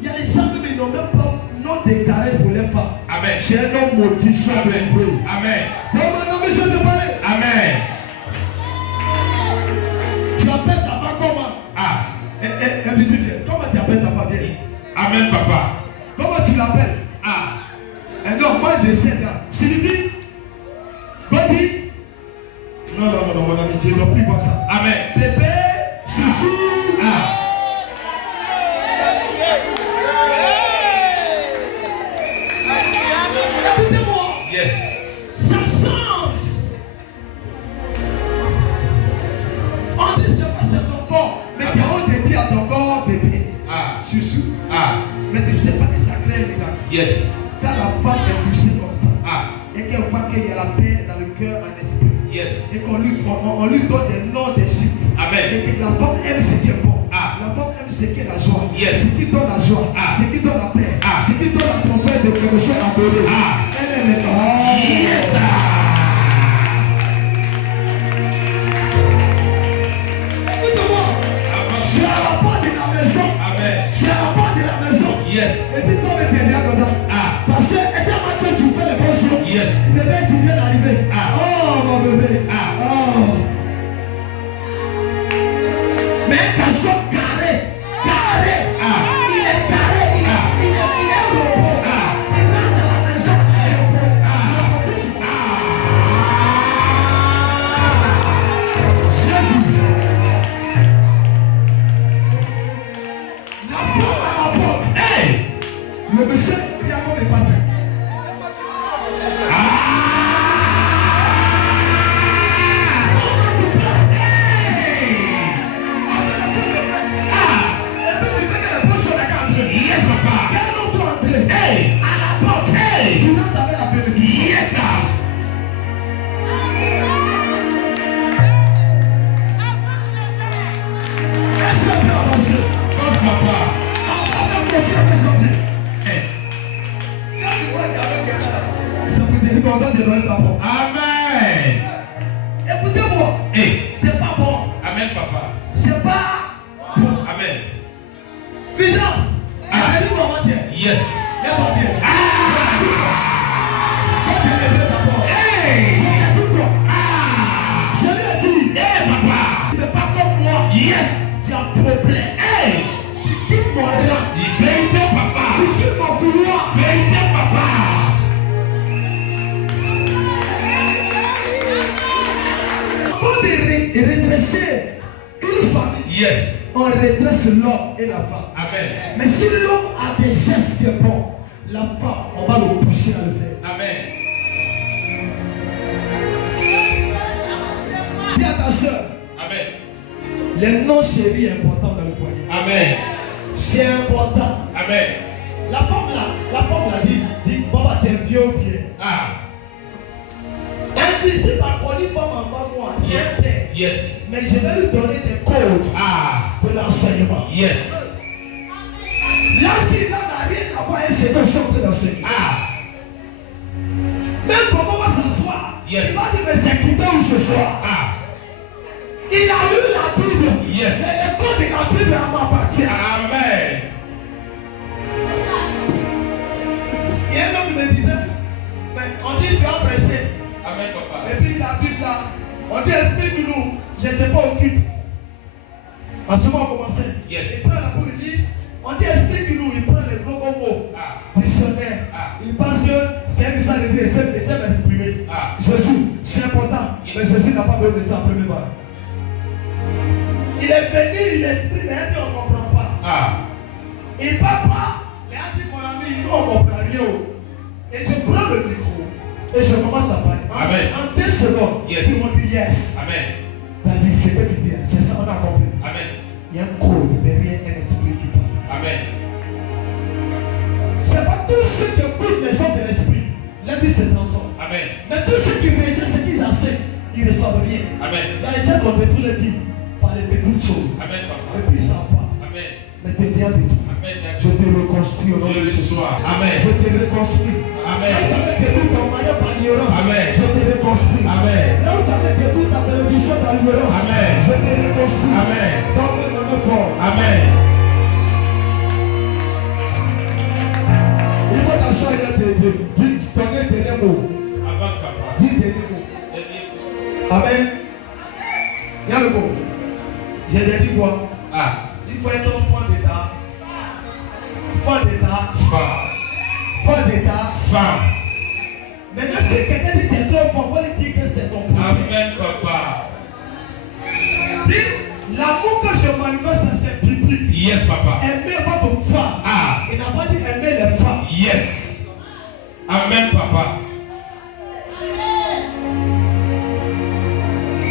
Il y a des gens qui n'ont même pas non déclaré pour les femmes. Amen. C'est un homme maudit, soit délivré. Amen. Non, maintenant, mais je te parler. Amen. Tu appelles ta femme comment? Invisible. Comment tu appelles ta femme? Amen, papa. Comment tu l'appelles? Non, moi je sais là. Sylvie? Body? Non, mon ami, je ne dois plus voir ça. Amen. Bébé? Chouchou? Écoutez-moi. Yes. Ça change. On dit c'est pas c'est ton corps. Mais on te dit à ton corps, bébé. Chouchou. Mais tu ne sais pas que ça crée un miracle. Yes. Quand la femme est touchée comme ça, et qu'elle voit qu'il y a la paix dans le cœur, en esprit, Yes. et qu'on lui donne des noms, des chiffres, Amen. et que la femme aime ce qui est bon, la femme aime ce qui est la joie, Yes. ce qui donne la joie, ce qui donne la paix, ce qui donne la trompette de quelque chose à donner. Elle est là. Yes. Écoute-moi, je suis à la porte de la maison. Amen. Je suis à la porte de la maison. Yes. Et puis toi, tu es là dedans. Parce que étant que tu fais les bonnes choses, Yes. bébé, tu viens d'arriver. Oh, mon bébé. Oh. Mais un garçon carré. Il est carré. Il est robot. Il rentre dans la maison. Jésus. La femme à la porte. Hey. Le monsieur, il y a comme il passe. Yes, papa. Hey. À la porte. Hey. Tu rentres avec la bénédiction. Yes, sir. Est-ce qu'on peut avancer? Pense, papa. On va continuer à descendre. Hey. Quand tu vois qu'il y avait quelqu'un là, ça peut dire qu'on doit te donner ta porte. Amen. Écoutez-moi, Hey. c'est pas bon. Amen, papa. C'est pas bon. Amen. Finance. Elle dit comment dire? Yes. Elle va bien. Quand tu es levé d'abord. Hey. C'est tout quoi? Je lui ai dit. Hey, papa. Tu ne fais pas comme moi. Yes. Tu as un problème. Hey. Tu quittes mon rang. Vérité, papa. Tu quittes mon couloir. Vérité, papa. Avant de redresser une famille, Yes. on redresse l'homme et la femme. Amen. Mais si l'homme a des gestes qui sont bons, la femme, on va le pousser à le faire. Amen. Les noms chéris importants dans le foyer. Amen. C'est important. Amen. La femme là dit, Papa, tu es vieux ou bien? Ah. Invisible à quoi une femme en bas moi, c'est un père. Yes. Mais je vais lui donner des codes de l'enseignement. Yes. Là, si là n'a rien à voir avec ce que je suis en train d'enseigner. Même quand on va s'asseoir, Yes. il va dire, mais c'est qui où ce soir? Il a lu la Bible. Yes. C'est le code de la Bible à m'appartient. Amen. Il y a un homme qui me disait, mais on dit tu as prêché. Amen, papa. Et puis la Bible là, on dit explique-nous. Je n'étais pas au culte. En ce moment on commençait. Yes. Il prend la Bible, il dit, on dit explique-nous. Il prend les gros mots. Dictionnaire. Il pense que c'est un message de Dieu. Il sait m'exprimer. Jésus, c'est important. Mais Jésus n'a pas besoin de ça en premier temps. Il est venu, il exprime, il a dit on ne comprend pas. Il parle pas. Il a dit mon ami, nous on ne comprend rien. Et je prends le micro et je commence à parler. Amen. En 2 secondes, Yes. ils m'ont dit yes. Amen. T'as dit ce que tu dis, c'est ça, on a compris. Amen. Il y a un code derrière un esprit qui parle. Amen. C'est pas tous ceux qui écoutent les ordres de l'esprit, la vie se transforme. Amen. Mais tous ceux qui rejettent ce qu'ils enseignent, ils ne reçoivent rien. Amen. Il y a des gens qui ont détruit les vies par les petites choses. Amen, papa. Et puis ils ne savent pas. Amen. Mais tu es bien détruit. Amen. Je te reconstruis au nom Je de le Jésus. sois. Amen. Je te reconstruis. Amen. Là où tu avais détruit ton mariage par l'ignorance, Amen. je te reconstruis. Amen. Là où tu avais détruit ta bénédiction dans l'ignorance, Amen. je te reconstruis. Amen. Donne-moi dans le fort. Amen. Il faut t'asseoir et donner des derniers mots. Avance, papa. Dis des derniers mots. Amen. Il y a le mot. J'ai dit quoi? Il faut être enfant d'État. Femme d'État. Femme d'État. Femme. Maintenant, si quelqu'un dit que tu es trop fort, on va lui dire que c'est ton problème. Amen, papa. Dis, l'amour que je manifeste, c'est biblique. Yes, papa. Aimer votre femme. Il n'a pas dit aimer les femmes. Yes. Amen, papa.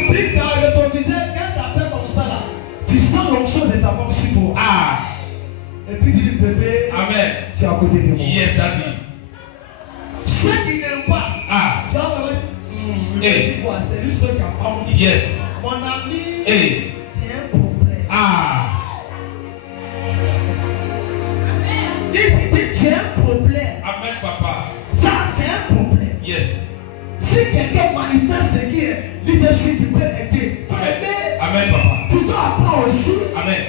Dis dans ton visage, quand tu appelles comme ça là, tu sens l'onction de ta femme sur toi. Et puis tu dis bébé, Amen. tu es à côté de moi. Yes, daddy. Ceux qui n'aiment pas, tu vas me dire, dis quoi, c'est lui seul qui a femme. Yes. Mon ami, Hey. tu as un problème. Dis, tu as un problème. Amen, papa. Ça, c'est un problème. Yes. Si quelqu'un manifeste ce qui est leadership, tu peux aider. Faut aimer. Amen, papa. Tu dois apprendre aussi. Amen.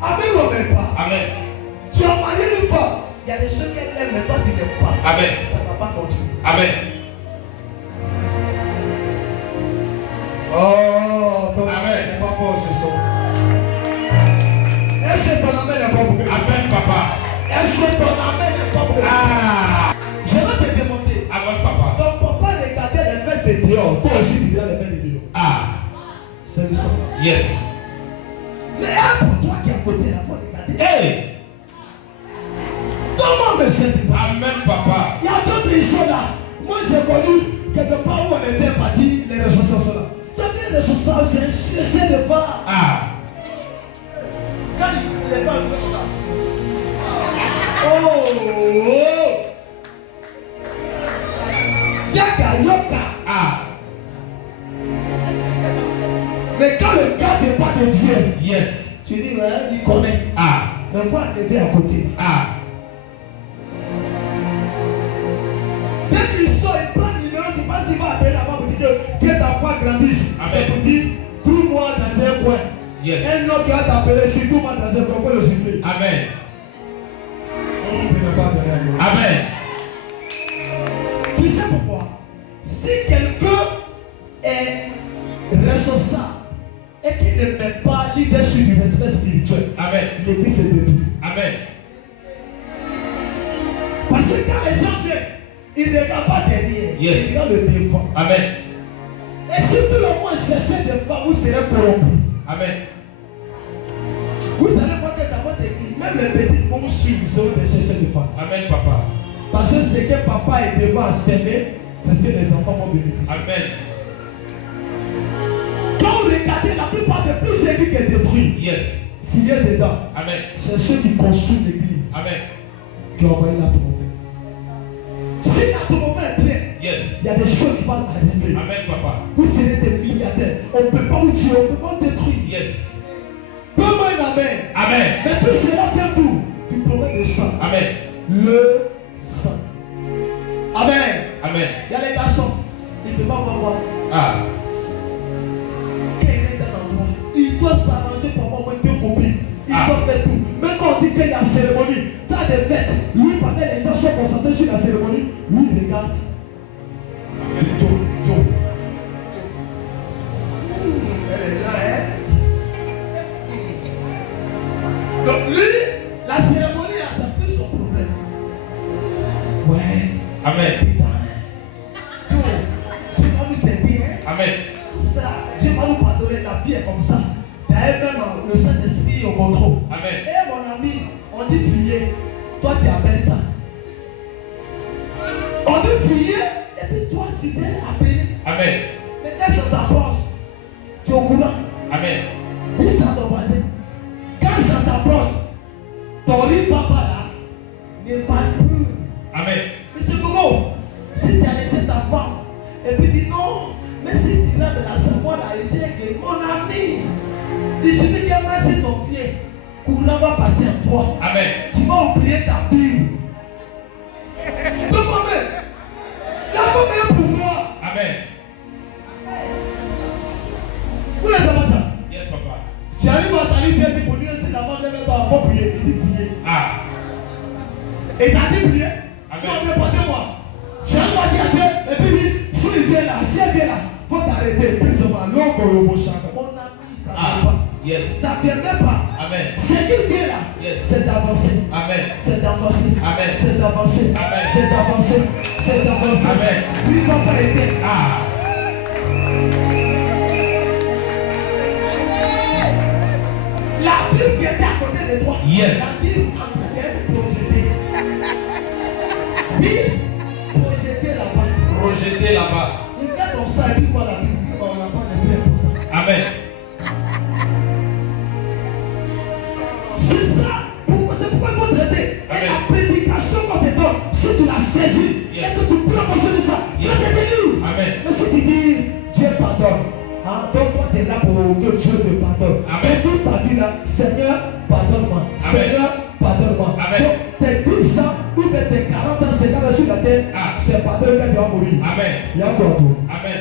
Amen ou même pas. Amen. Tu as marié une femme. Il y a des choses qu'elle aime, mais toi tu n'aimes pas. Amen. Ça ne va pas continuer. Amen. Oh, ton Amen. amen n'est pas fort ce soir. Est-ce que ton amen n'est pas pour Amen, papa. Est-ce que ton amen n'est pas pour Je vais te demander. Avance, papa. Ton papa regardait les fêtes de dehors. Toi aussi, tu regardes les fêtes de dehors. C'est le sang. Yes. Mais pour toi qui est à côté, il faut regarder. Hey. Comment me sert pas? Amen, papa. Il y a d'autres histoires là. Moi, j'ai connu quelque part où on était parti, les réseaux sociaux là. J'avais les réseaux sociaux, j'ai cherché de voir. Quand les gens font là. Oh! Tiaka Yoka. Mais quand le gars n'est pas de Dieu, Yes. tu dis, ouais, il connaît. Mais moi, il est à côté. Dès qu'il sort, il prend le numéro, il passe, il va appeler là-bas pour dire que ta foi grandisse. C'est pour dire, tout moi dans un coin. Yes. Un autre qui va t'appeler, si tout moi dans un coin, pour le siffler. Amen. Tu n'as pas donné à lui. Amen. Tu sais pourquoi? Si quelqu'un est responsable et qui ne met pas leadership du respect spirituel, Amen. l'église se détruit. Amen. Parce que quand les gens viennent, ils ne regardent pas derrière. Yes. Ils regardent le devant. Amen. Et si tout le monde cherchait des femmes, vous serez corrompus. Amen. Vous allez voir que dans votre église, même les petits vont suivre, vous serez des chercheurs de femmes. Amen, papa. Parce que ce que papa est devant à s'aimer, c'est ce que les enfants vont bénéficier. Amen. Quand vous regardez, la plupart depuis ce qui est détruit. Yes. Fuyez dedans. Amen. C'est ceux qui construisent l'église. Amen. Qui ont envoyé la tombe. Si la tombe est pleine, Yes. il y a des choses qui vont arriver. Amen, papa. Vous serez des milliardaires. On ne peut pas vous tuer, on ne peut pas vous détruire. Yes. Donne-moi un amen. Amen. Mais tout cela vient d'où? Du problème de sang. Amen. Le sang. Amen. Amen. Il y a les garçons. Ils ne peuvent pas voir. Ah. Quand il est dans l'endroit, il doit s'arranger pour avoir moins de copines. Il doit faire tout. Même quand on dit qu'il y a cérémonie, dans des fêtes, lui, pendant que les gens sont concentrés sur la cérémonie, lui, il regarde. Elle est là, hein? Donc lui, la cérémonie, ça plus son problème. Ouais. Amen. Dieu va nous aider, hein? Amen. Tout ça, Dieu va nous pardonner. La vie est comme ça. D'ailleurs, même le Saint-Esprit au contrôle. Amen. Et mon ami, on dit fier. Toi, tu appelles ça. On dit fier, et puis toi, tu viens appeler. Amen. Mais quand ça s'approche, tu es au courant. Amen. Dis ça à ton voisin. Quand ça s'approche, ton riz papa là ne parle plus. Amen. Mais c'est comment? Si tu as laissé ta femme, et puis dis non, mais si tu l'as de la savoir là, il dit mon ami, il suffit qu'elle marche sur ton pied, courant va passer en toi. Amen. Tu vas oublier ta Bible. Donc, amen. La femme est un pouvoir. Amen. Vous les savez ça? Yes, papa. Tu arrives à ta vie, tu dis pour dire si la femme vient dans la prier, il dit prier. Ah. Et tu as dit prier. Amen. Non, répondez-moi. J'ai envoyé à Dieu, et puis lui, si il vient là, si elle vient là, il faut t'arrêter. Puis c'est ma longue robochante. Mon ami, ça ne vient pas. Yes. Ça ne vient même pas. Amen. Ce qui vient là, Yes. c'est d'avancer. Amen. C'est d'avancer. Amen. C'est d'avancer. Amen. C'est d'avancer. C'est d'avancer. Amen. Lui, papa était. Ah. La Bible qui était à côté de toi. Yes. La Bible en train d'être projetée. Bible projetée là-bas. Rejeté là-bas. Il fait comme ça et puis voilà la Bible. On n'a pas de plus important. Amen. C'est ça. C'est pourquoi il faut traiter. Et la prédication qu'on te donne, si tu la saisis, Yes. et que tu peux penser de ça, tu vas te délivrer. Amen. Mais si tu dis Dieu pardonne, hein, donc toi tu es là pour que Dieu te pardonne. Amen. Et toute ta vie là, Seigneur, pardonne-moi. Seigneur, pardonne-moi. Amen. Donc tes 10 ans ou tes 40 ans, 50 ans sur la terre, Ah. c'est pardon quand tu vas mourir. Amen. Il y a encore tout. Amen.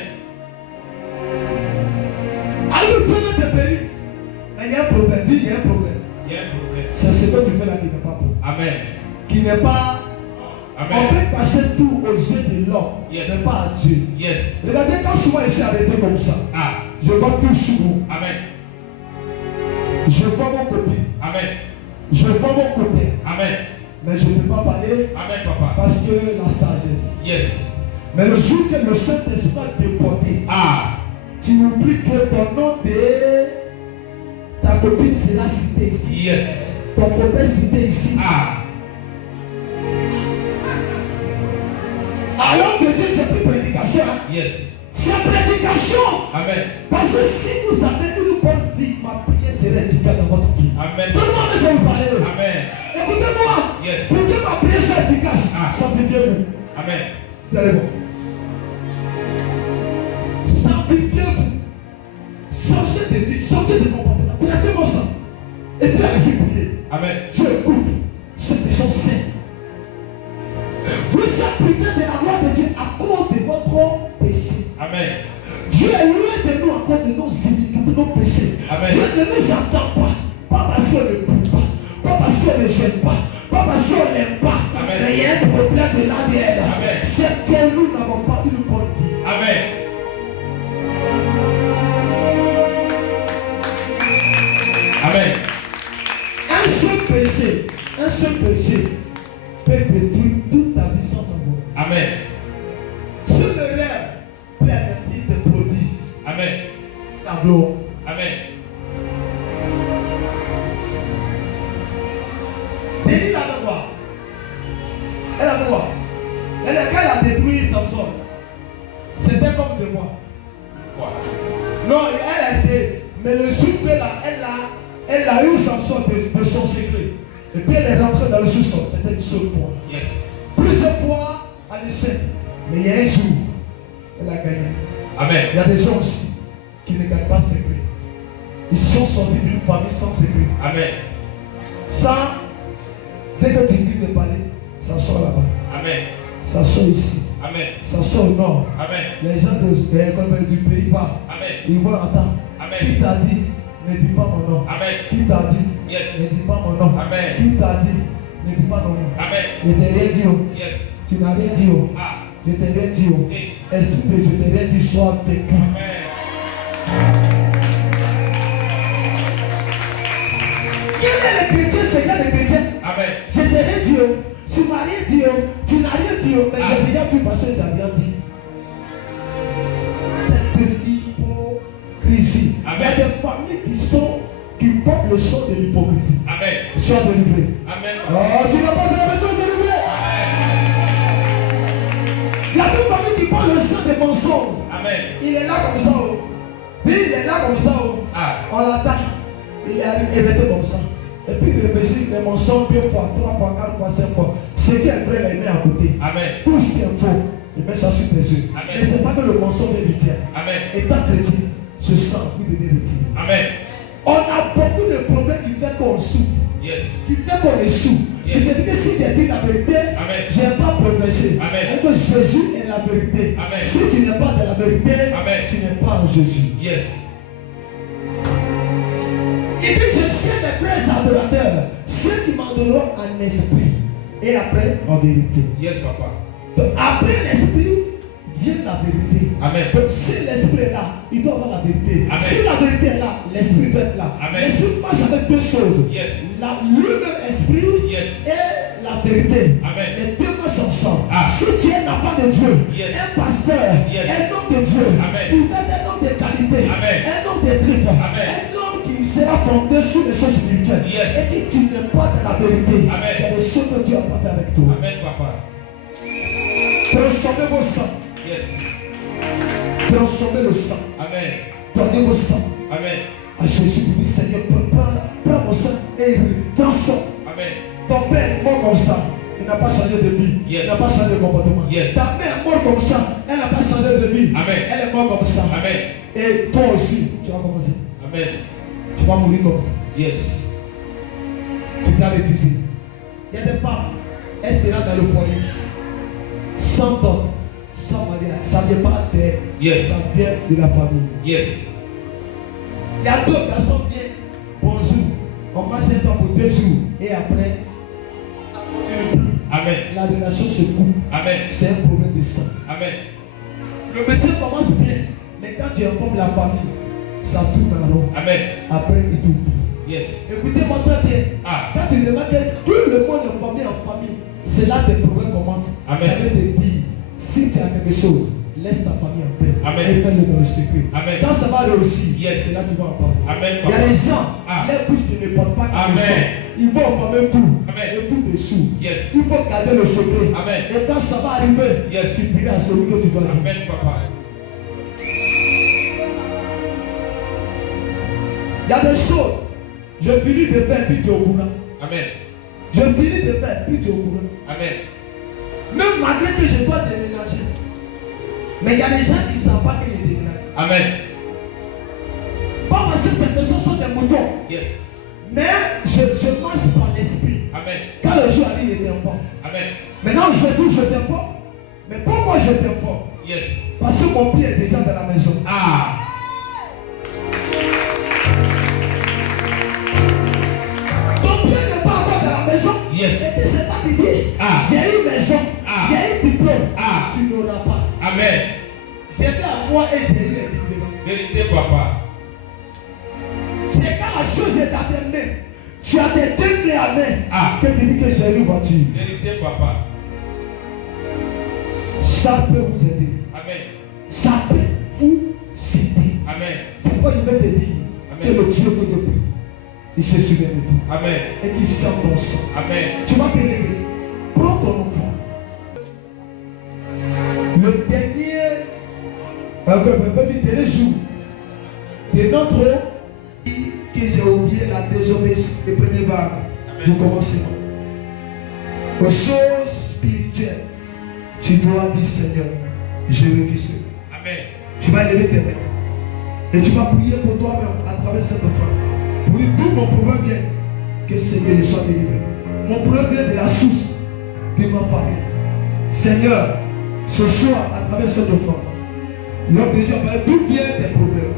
Alors Dieu va te bénir. Mais il y a un problème. Dis, il y a un problème. Il y a un problème. C'est ce que tu fais là qui n'est pas bon. Amen. Qui n'est pas. On Amen. peut cacher tout aux yeux de l'homme, Yes. mais pas à Dieu. Yes. Regardez quand souvent je suis arrêté comme ça, Ah. je vois tout sur vous. Amen. Je vois mon côté, Amen. je vois mon côté, Amen. mais je ne peux pas parler Amen, papa. parce que la sagesse. Yes. Mais le jour que le Saint-Esprit va te porter, Ah. tu oublies que ton nom de ta copine sera cité ici. Yes. Ton copain cité ici. Ah. Alors que Dieu, c'est plus prédication. Yes. C'est prédication. Amen. Parce que si vous avez une bonne vie, ma prière sera efficace dans votre vie. Amen. Tout le monde je vais vous parler. Amen. Écoutez-moi. Yes. Pour que ma prière soit efficace, Ah. sanctifiez-vous. Amen. Vous allez voir. Sanctifiez-vous. Changez de vie, changez de comportement. Traitez vos sang. Et puis allez-y prier. Amen. Dieu écoute. Ceux qui sont saints. Vous êtes privés de la gloire de Dieu à cause de votre péché. Amen. Dieu est loin de nous à cause de nos iniquités, de nos péchés. Amen. Dieu ne nous entend pas. Pas parce qu'on ne prie pas. Pas parce qu'on ne gêne pas. Pas parce qu'on n'aime pas. Amen. Mais il y a un problème de l'ADN. Amen. C'est que nous n'avons pas une bonne vie. Amen. Amen. Un seul péché peut détruire toute ta vie sans savoir. Amen. Ce erreur peut avertir tes prodiges. Amen. Ta gloire. Amen. Délit avec quoi? Elle a fait quoi? Elle a détruit Samson. C'était comme devoir. Quoi? Non, elle a essayé. Mais le jour là, elle a eu Samson de son secret. Et puis elle est rentrée dans le sous-sol. C'était une seule fois. Yes. Plusieurs fois à l'échec. Mais il y a un jour, elle a gagné. Amen. Il y a des gens aussi qui ne gagnent pas secret. Ils sont sortis d'une famille sans secret. Amen. Ça, dès que tu finis de parler, ça sort là-bas. Amen. Ça sort ici. Amen. Ça sort au nord. Amen. Les gens du pays parlent. Amen. Ils vont entendre. Amen. Qui t'a dit, ne dis pas mon nom. Amen. Qui t'a dit, Yes. ne dis pas mon nom. Amen. Qui t'a dit, ne dis pas mon nom. Amen. Je t'ai rien dit. Oh. Yes. Tu n'as rien dit. Oh. Ah. Je t'ai rien dit. Oh. Hey. Esprit de je t'ai rien dit, sois vécu. Amen. Quel est le chrétien, Seigneur le chrétien? Amen. Je t'ai rien dit. Oh. Tu m'as rien dit. Oh. Tu n'as rien dit. Oh. Mais j'ai déjà pu passer, tu n'as rien dit. Cette hypocrisie. Amen. Il y a des familles qui portent le son de l'hypocrisie. Amen. Sois délivré. Amen. Oh, tu n'as pas de la maison délivré. Il y a des familles qui portent le son des mensonges. Amen. Il est là comme ça. Oh. Puis il est là comme ça. Oh. Ah. On l'attend. Il est arrivé, il était comme ça. Et puis il réfléchit les mensonges 2 fois, 3 fois, 4 fois, 5 fois. Ce qui est vrai, il met à côté. Amen. Tout ce qui est faux, il met ça sur tes yeux. Amen. Mais ce n'est pas que le mensonge est du tien. Amen. Étant chrétien, ce sang, vous devez retirer. Amen. On a beaucoup de problèmes qui font qu'on souffre, Yes. qui font qu'on échoue. Yes. Tu te dis que si tu dis la vérité, Amen. je n'ai pas progressé. Amen. Et que Jésus est la vérité. Amen. Si tu n'es pas de la vérité, Amen. tu n'es pas en Jésus. Yes. Il dit, je cherche les frères adorateurs, ceux qui m'adoreront en esprit et après en vérité. Yes, papa. Donc après l'esprit vient la vérité. Amen. Donc si l'esprit est là, il doit avoir la vérité. Amen. Si la vérité est là, l'esprit doit être là. Amen. L'esprit marche avec 2 choses. Yes. Lui-même esprit Yes. et la vérité. Amen. Les 2 marchent ensemble. Ah. Si tu es un enfant de Dieu, Yes. un pasteur, Yes. un homme de Dieu, Amen. il doit être un homme de qualité, Amen. un homme de tripes, Amen. un homme qui sera fondé sur les choses spirituelles. Yes. Et que tu n'es pas de la vérité. Amen. Il y a des choses que Dieu a pas fait avec toi. Amen, papa. Transformez vos sangs. Yes. Transformez le sang. Amen. Donnez vos sang Amen. à Jésus. Vous dites, Seigneur, prends mon sang et transforme. Amen. Ton père est mort comme ça. Il n'a pas changé de vie. Yes. Il n'a pas changé de comportement. Yes. Ta mère est morte comme ça. Elle n'a pas changé de vie. Amen. Elle est morte comme ça. Amen. Et toi aussi, tu vas commencer. Amen. Tu vas mourir comme ça. Yes. Tu t'as refusé. Il y a des femmes, elles seront dans le foyer. Sans homme, sans mariage. Ça ne vient pas d'elle. Yes. Ça vient de la famille. Yes. Il y a 2 garçons qui viennent. Bonjour. On marche un temps pour 2 jours. Et après, ça ne continue plus. Amen. La relation se coupe. Amen. C'est un problème de sang. Amen. Le monsieur commence bien. Mais quand tu informes la famille, ça tourne en rond. Amen. Après, il t'oublie. Yes. Écoutez-moi très bien. Ah. Quand tu remarques que tout le monde est formé en famille, c'est là que tes problèmes commencent. Amen. Ça veut te dire, si tu as quelque chose, laisse ta famille en paix. Amen. Et fais-le dans le secret. Amen. Quand ça va réussir, Yes. c'est là que tu vas en parler. Amen, Il y a papa. des gens, Ah. les bouches ne portent pas quelque Amen. chose. Ils vont former tout. Amen. Et tout échoue. Yes. Il faut garder le secret. Amen. Et quand ça va arriver, Yes. tu diras à celui que tu dois dire. Amen, papa. Il y a des choses. Je finis de faire, puis tu es au courant. Amen. Je finis de faire, puis tu es au courant. Amen. Même malgré que je dois déménager. Mais il y a des gens qui ne savent pas que je déménage. Amen. Pas parce que ces personnes sont des moutons. Yes. Mais je marche par l'esprit. Amen. Quand le jour arrive, je t'informe. Amen. Maintenant, aujourd'hui, je t'informe. Mais pourquoi je t'informe? Yes. Parce que mon pied est déjà dans la maison. Ah. Ton pied n'est pas encore dans la maison. Yes. Et puis c'est pas qui dit, Ah. j'ai une maison, Ah. j'ai un diplôme. Ah. Tu n'auras pas. Amen. J'ai fait avoir et j'ai eu un diplôme. Vérité, papa. C'est quand la chose est dans tes mains, tu as tes 2 clés à main, Ah. que tu dis que j'ai une voiture. Vérité, papa. Ça peut vous aider. Amen. Ça peut vous aider. Amen. C'est pourquoi je vais te dire Amen. que le Dieu que je prie, il se souvient de toi. Amen. Et qu'il sent ton sang. Amen. Tu vas te lever. Prends ton enfant. Le dernier jour de notre la désobéissance, le premier vague du commencement. Aux choses spirituelles, tu dois dire Seigneur, je refuse. Amen. Tu vas élever tes mains. Et tu vas prier pour toi-même à travers cette offrande. Pour dire d'où mon problème vient, que Seigneur je sois délivré. Mon problème vient de la source de ma famille. Seigneur, ce soir, à travers cette offrande, l'homme de Dieu a parlé d'où viennent tes problèmes.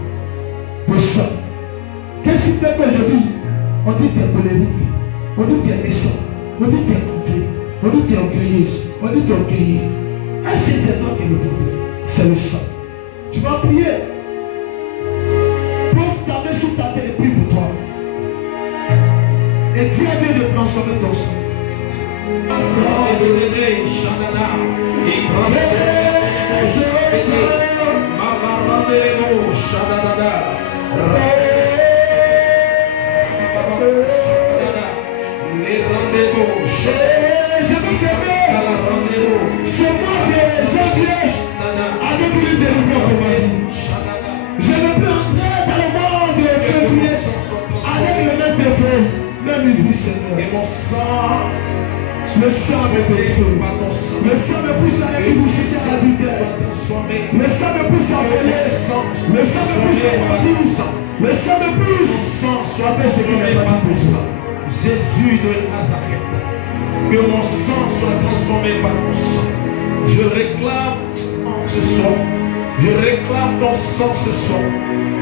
De ça. Qu'est-ce qui fait qu'aujourd'hui, on dit que tu es colérique, on dit que tu es méchant, on dit que tu es confié, on dit que tu es orgueilleuse, on dit que tu es orgueilleux. Est-ce que c'est toi qui es le problème? C'est le sang. Tu vas prier. Pose ta main sur ta tête et prie pour toi. Et Dieu vient de transformer ton sang. Je veux t'aimer. Ce mois de janvier, avec une délivrance pour ma vie. Je ne peux entrer dans le monde de février avec le même défense, même une vie, Seigneur. Et mon sang, le sang me détruit. Le sang me pousse à aller boucher à la vitesse. Le sang me pousse à voler. Le sang me pousse à mentir. Le sang me pousse à faire ce qui n'est pas possible. Jésus de Nazareth, que mon sang soit transformé par ton sang. Je réclame ce soir. Je réclame ton sang ce soir.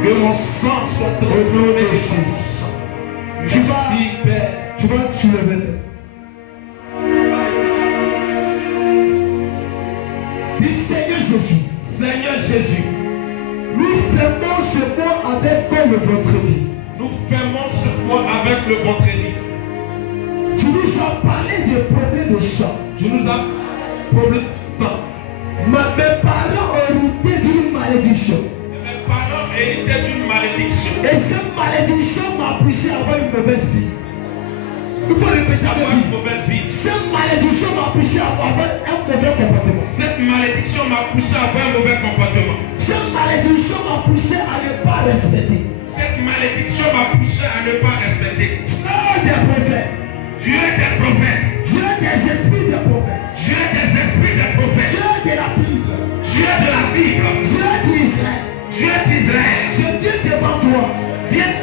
Que mon sang soit transformé par ton sang. Merci, Père. Tu vas te lever. Dis Seigneur Jésus. Seigneur Jésus, Nous fermons ce mois avec comme le vendredi. nous fermons ce mois avec le vendredi. Tu nous as parlé des problèmes de sang. Tu nous as problème de sang. Mes parents ont hérité d'une malédiction. Mes parents héritaient d'une malédiction. Et cette malédiction m'a poussé à avoir une mauvaise vie. Il faut répéter avec Avoir une lui. mauvaise vie. Cette malédiction m'a poussé à avoir un mauvais comportement. Cette malédiction m'a poussé à avoir un mauvais comportement. Cette malédiction m'a poussé à ne pas respecter. Cette malédiction m'a poussé à ne pas respecter Dieu des prophètes. Dieu des prophètes, Dieu des esprits des prophètes. Dieu des esprits des prophètes, Dieu de la Bible. Dieu de la Bible, Dieu d'Israël. Dieu d'Israël. Je viens devant toi. Viens,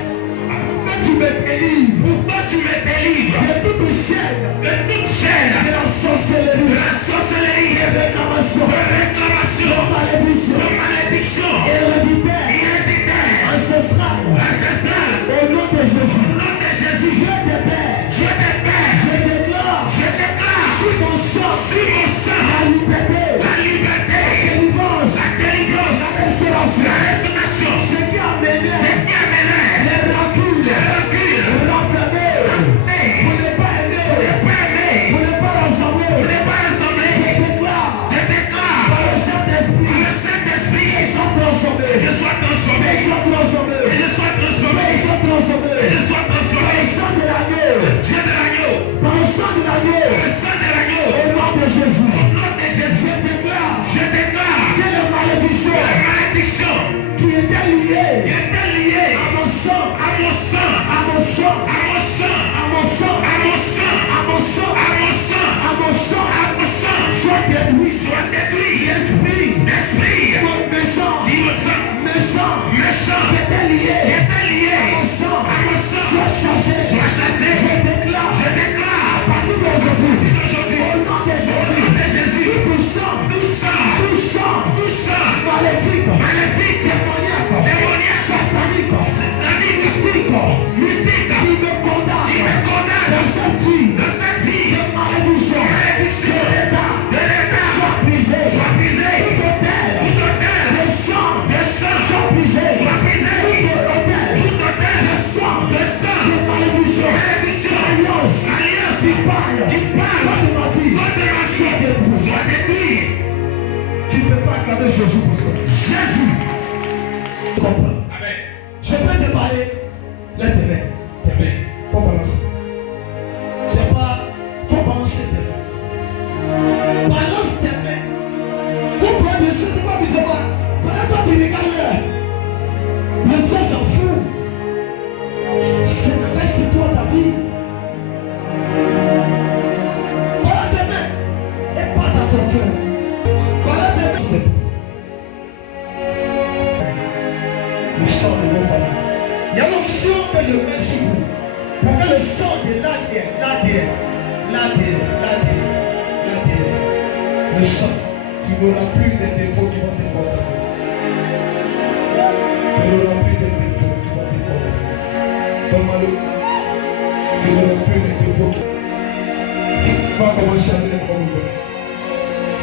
Que tu me délivres pourquoi tu me délivres de toute chaîne de toute chaîne, de la sorcellerie, de la sorcellerie, de réclamation, de réclamation, de malédiction, de malédiction, héréditaire, héréditaire, ancestrale. ancestrale. Au nom de Jésus, Au nom de Jésus, Dieu des pères, Dieu des pères, je déclare je déclare sur mon sang sur mon sang la liberté, la liberté, la délivrance, la délivrance, la restauration. la restauration. Ce qui a mené C'est qui amènerait les racules le recul, renfermés, vous ne pas aimer, pas aimer, vous ne pas rassembler. ne pas rassembler. Je déclare Je déclare par le Saint-Esprit, le Saint-Esprit, ils sont transformés, je sois transformé, ils sont transformés, je sois transformé, ils sont transformés. je sois Par transformé. le sang de l'agneau, Dieu de l'agneau, par le sang de l'agneau, le sang de l'agneau, au nom de Jésus, au nom de Jésus, je déclare que les malédictions la malédiction qui étaient qui liées était liée à mon sang, à mon sang, à mon sang, à mon sang, à mon sang, à mon sang, à mon sang, à mon sang, à mon sang, à mon sang, soient détruits, soit détruit. l'esprit, L'esprit méchant, innocent, méchant, méchant, qui était qui lié était lié à mon sang, à mon sang, soit chassé, soit chassé. je déclare, Je déclare à partir d'aujourd'hui, aujourd'hui, au nom de Jésus, au nom de Jésus, tout sang, tout sang, tout sang, tout sang, maléfique, maléfique, démoniaque, démoniaque, satanique, satanique, mystique, mystique, qui me condamne qui me condamne dans cette vie, de cette vie, de malédiction, malédiction, de l'état, de l'état, soit brisé, soit brisé, tout hôtel, tout hôtel, de sang, de sang, soit brisé, soit brisé, tout hôtel, tout hôtel, de sang, de sang, de malédiction, malédiction, alliance, alliance, qui parle, qui parle, de ma vie, contre ma soit vie, détruit. soit détruit. Tu ne peux pas acclamer Jésus pour ça. Jésus. Tu comprends? Amen. Je peux te parler, lève tes mains. Tes mains. Faut balancer. C'est pas. Faut balancer tes mains. Balance tes mains. Vous prenez des choses, c'est pas bizarre. Pendant que tu regardes, le Dieu s'en fout. C'est la question. Le sang de vos familles. Il y a l'option que je mets sur vous. Pour que le sang de l'ADN, le sang, tu n'auras plus de défauts qui vont te condamner. Tu n'auras plus de défauts qui vont te condamner. Donne-moi le temps. Tu n'auras plus de défauts qui va commencer avec les bonnes nouvelles.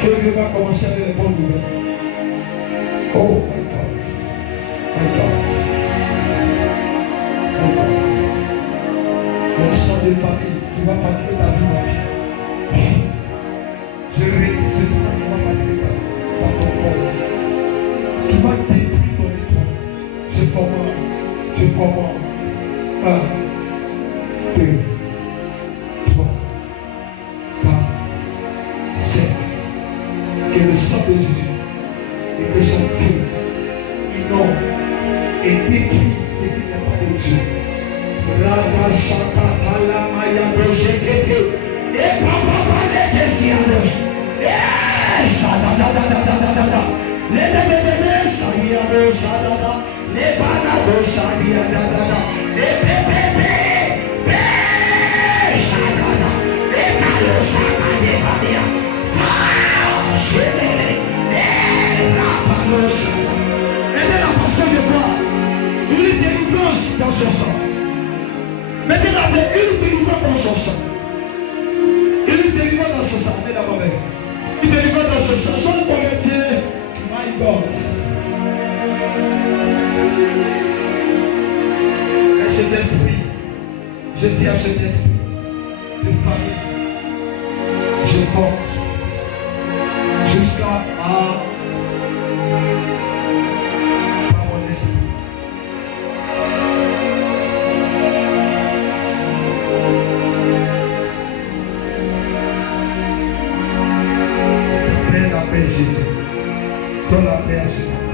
Quelqu'un va commencer avec les bonnes nouvelles. Oh my God. My God. My God. Le sang de famille qui va partir ta vie, ma vie. Je retire ce sang qui va partir ta vie, par ton corps. Qui va détruire ton étoile. Je commande. 1, 2, 3, 4, 5. Que le sang de Jésus et que son feu inonde et détruit ce qui n'est pas de Dieu. Rama Shaka Pala Maya Doshekete et Papa Palekesianos et Sadadadadadada les bébés Sagiado Sadada les Balado Sagiadada les bébés Sadada les Talo Sagadebania Chénélé et Rapalo Sadada. Mettez la passion de gloire, une délivrance dans son sang. Mettez la main, une délivrance dans son sang. Une délivrance dans son sang. Mettez la main. Une délivrance dans son sang. Sans connecter. My God. Et cet esprit, je dis à cet esprit de famille, je porte jusqu'à par mon esprit. La paix, Jésus. Donne la paix à ce moment.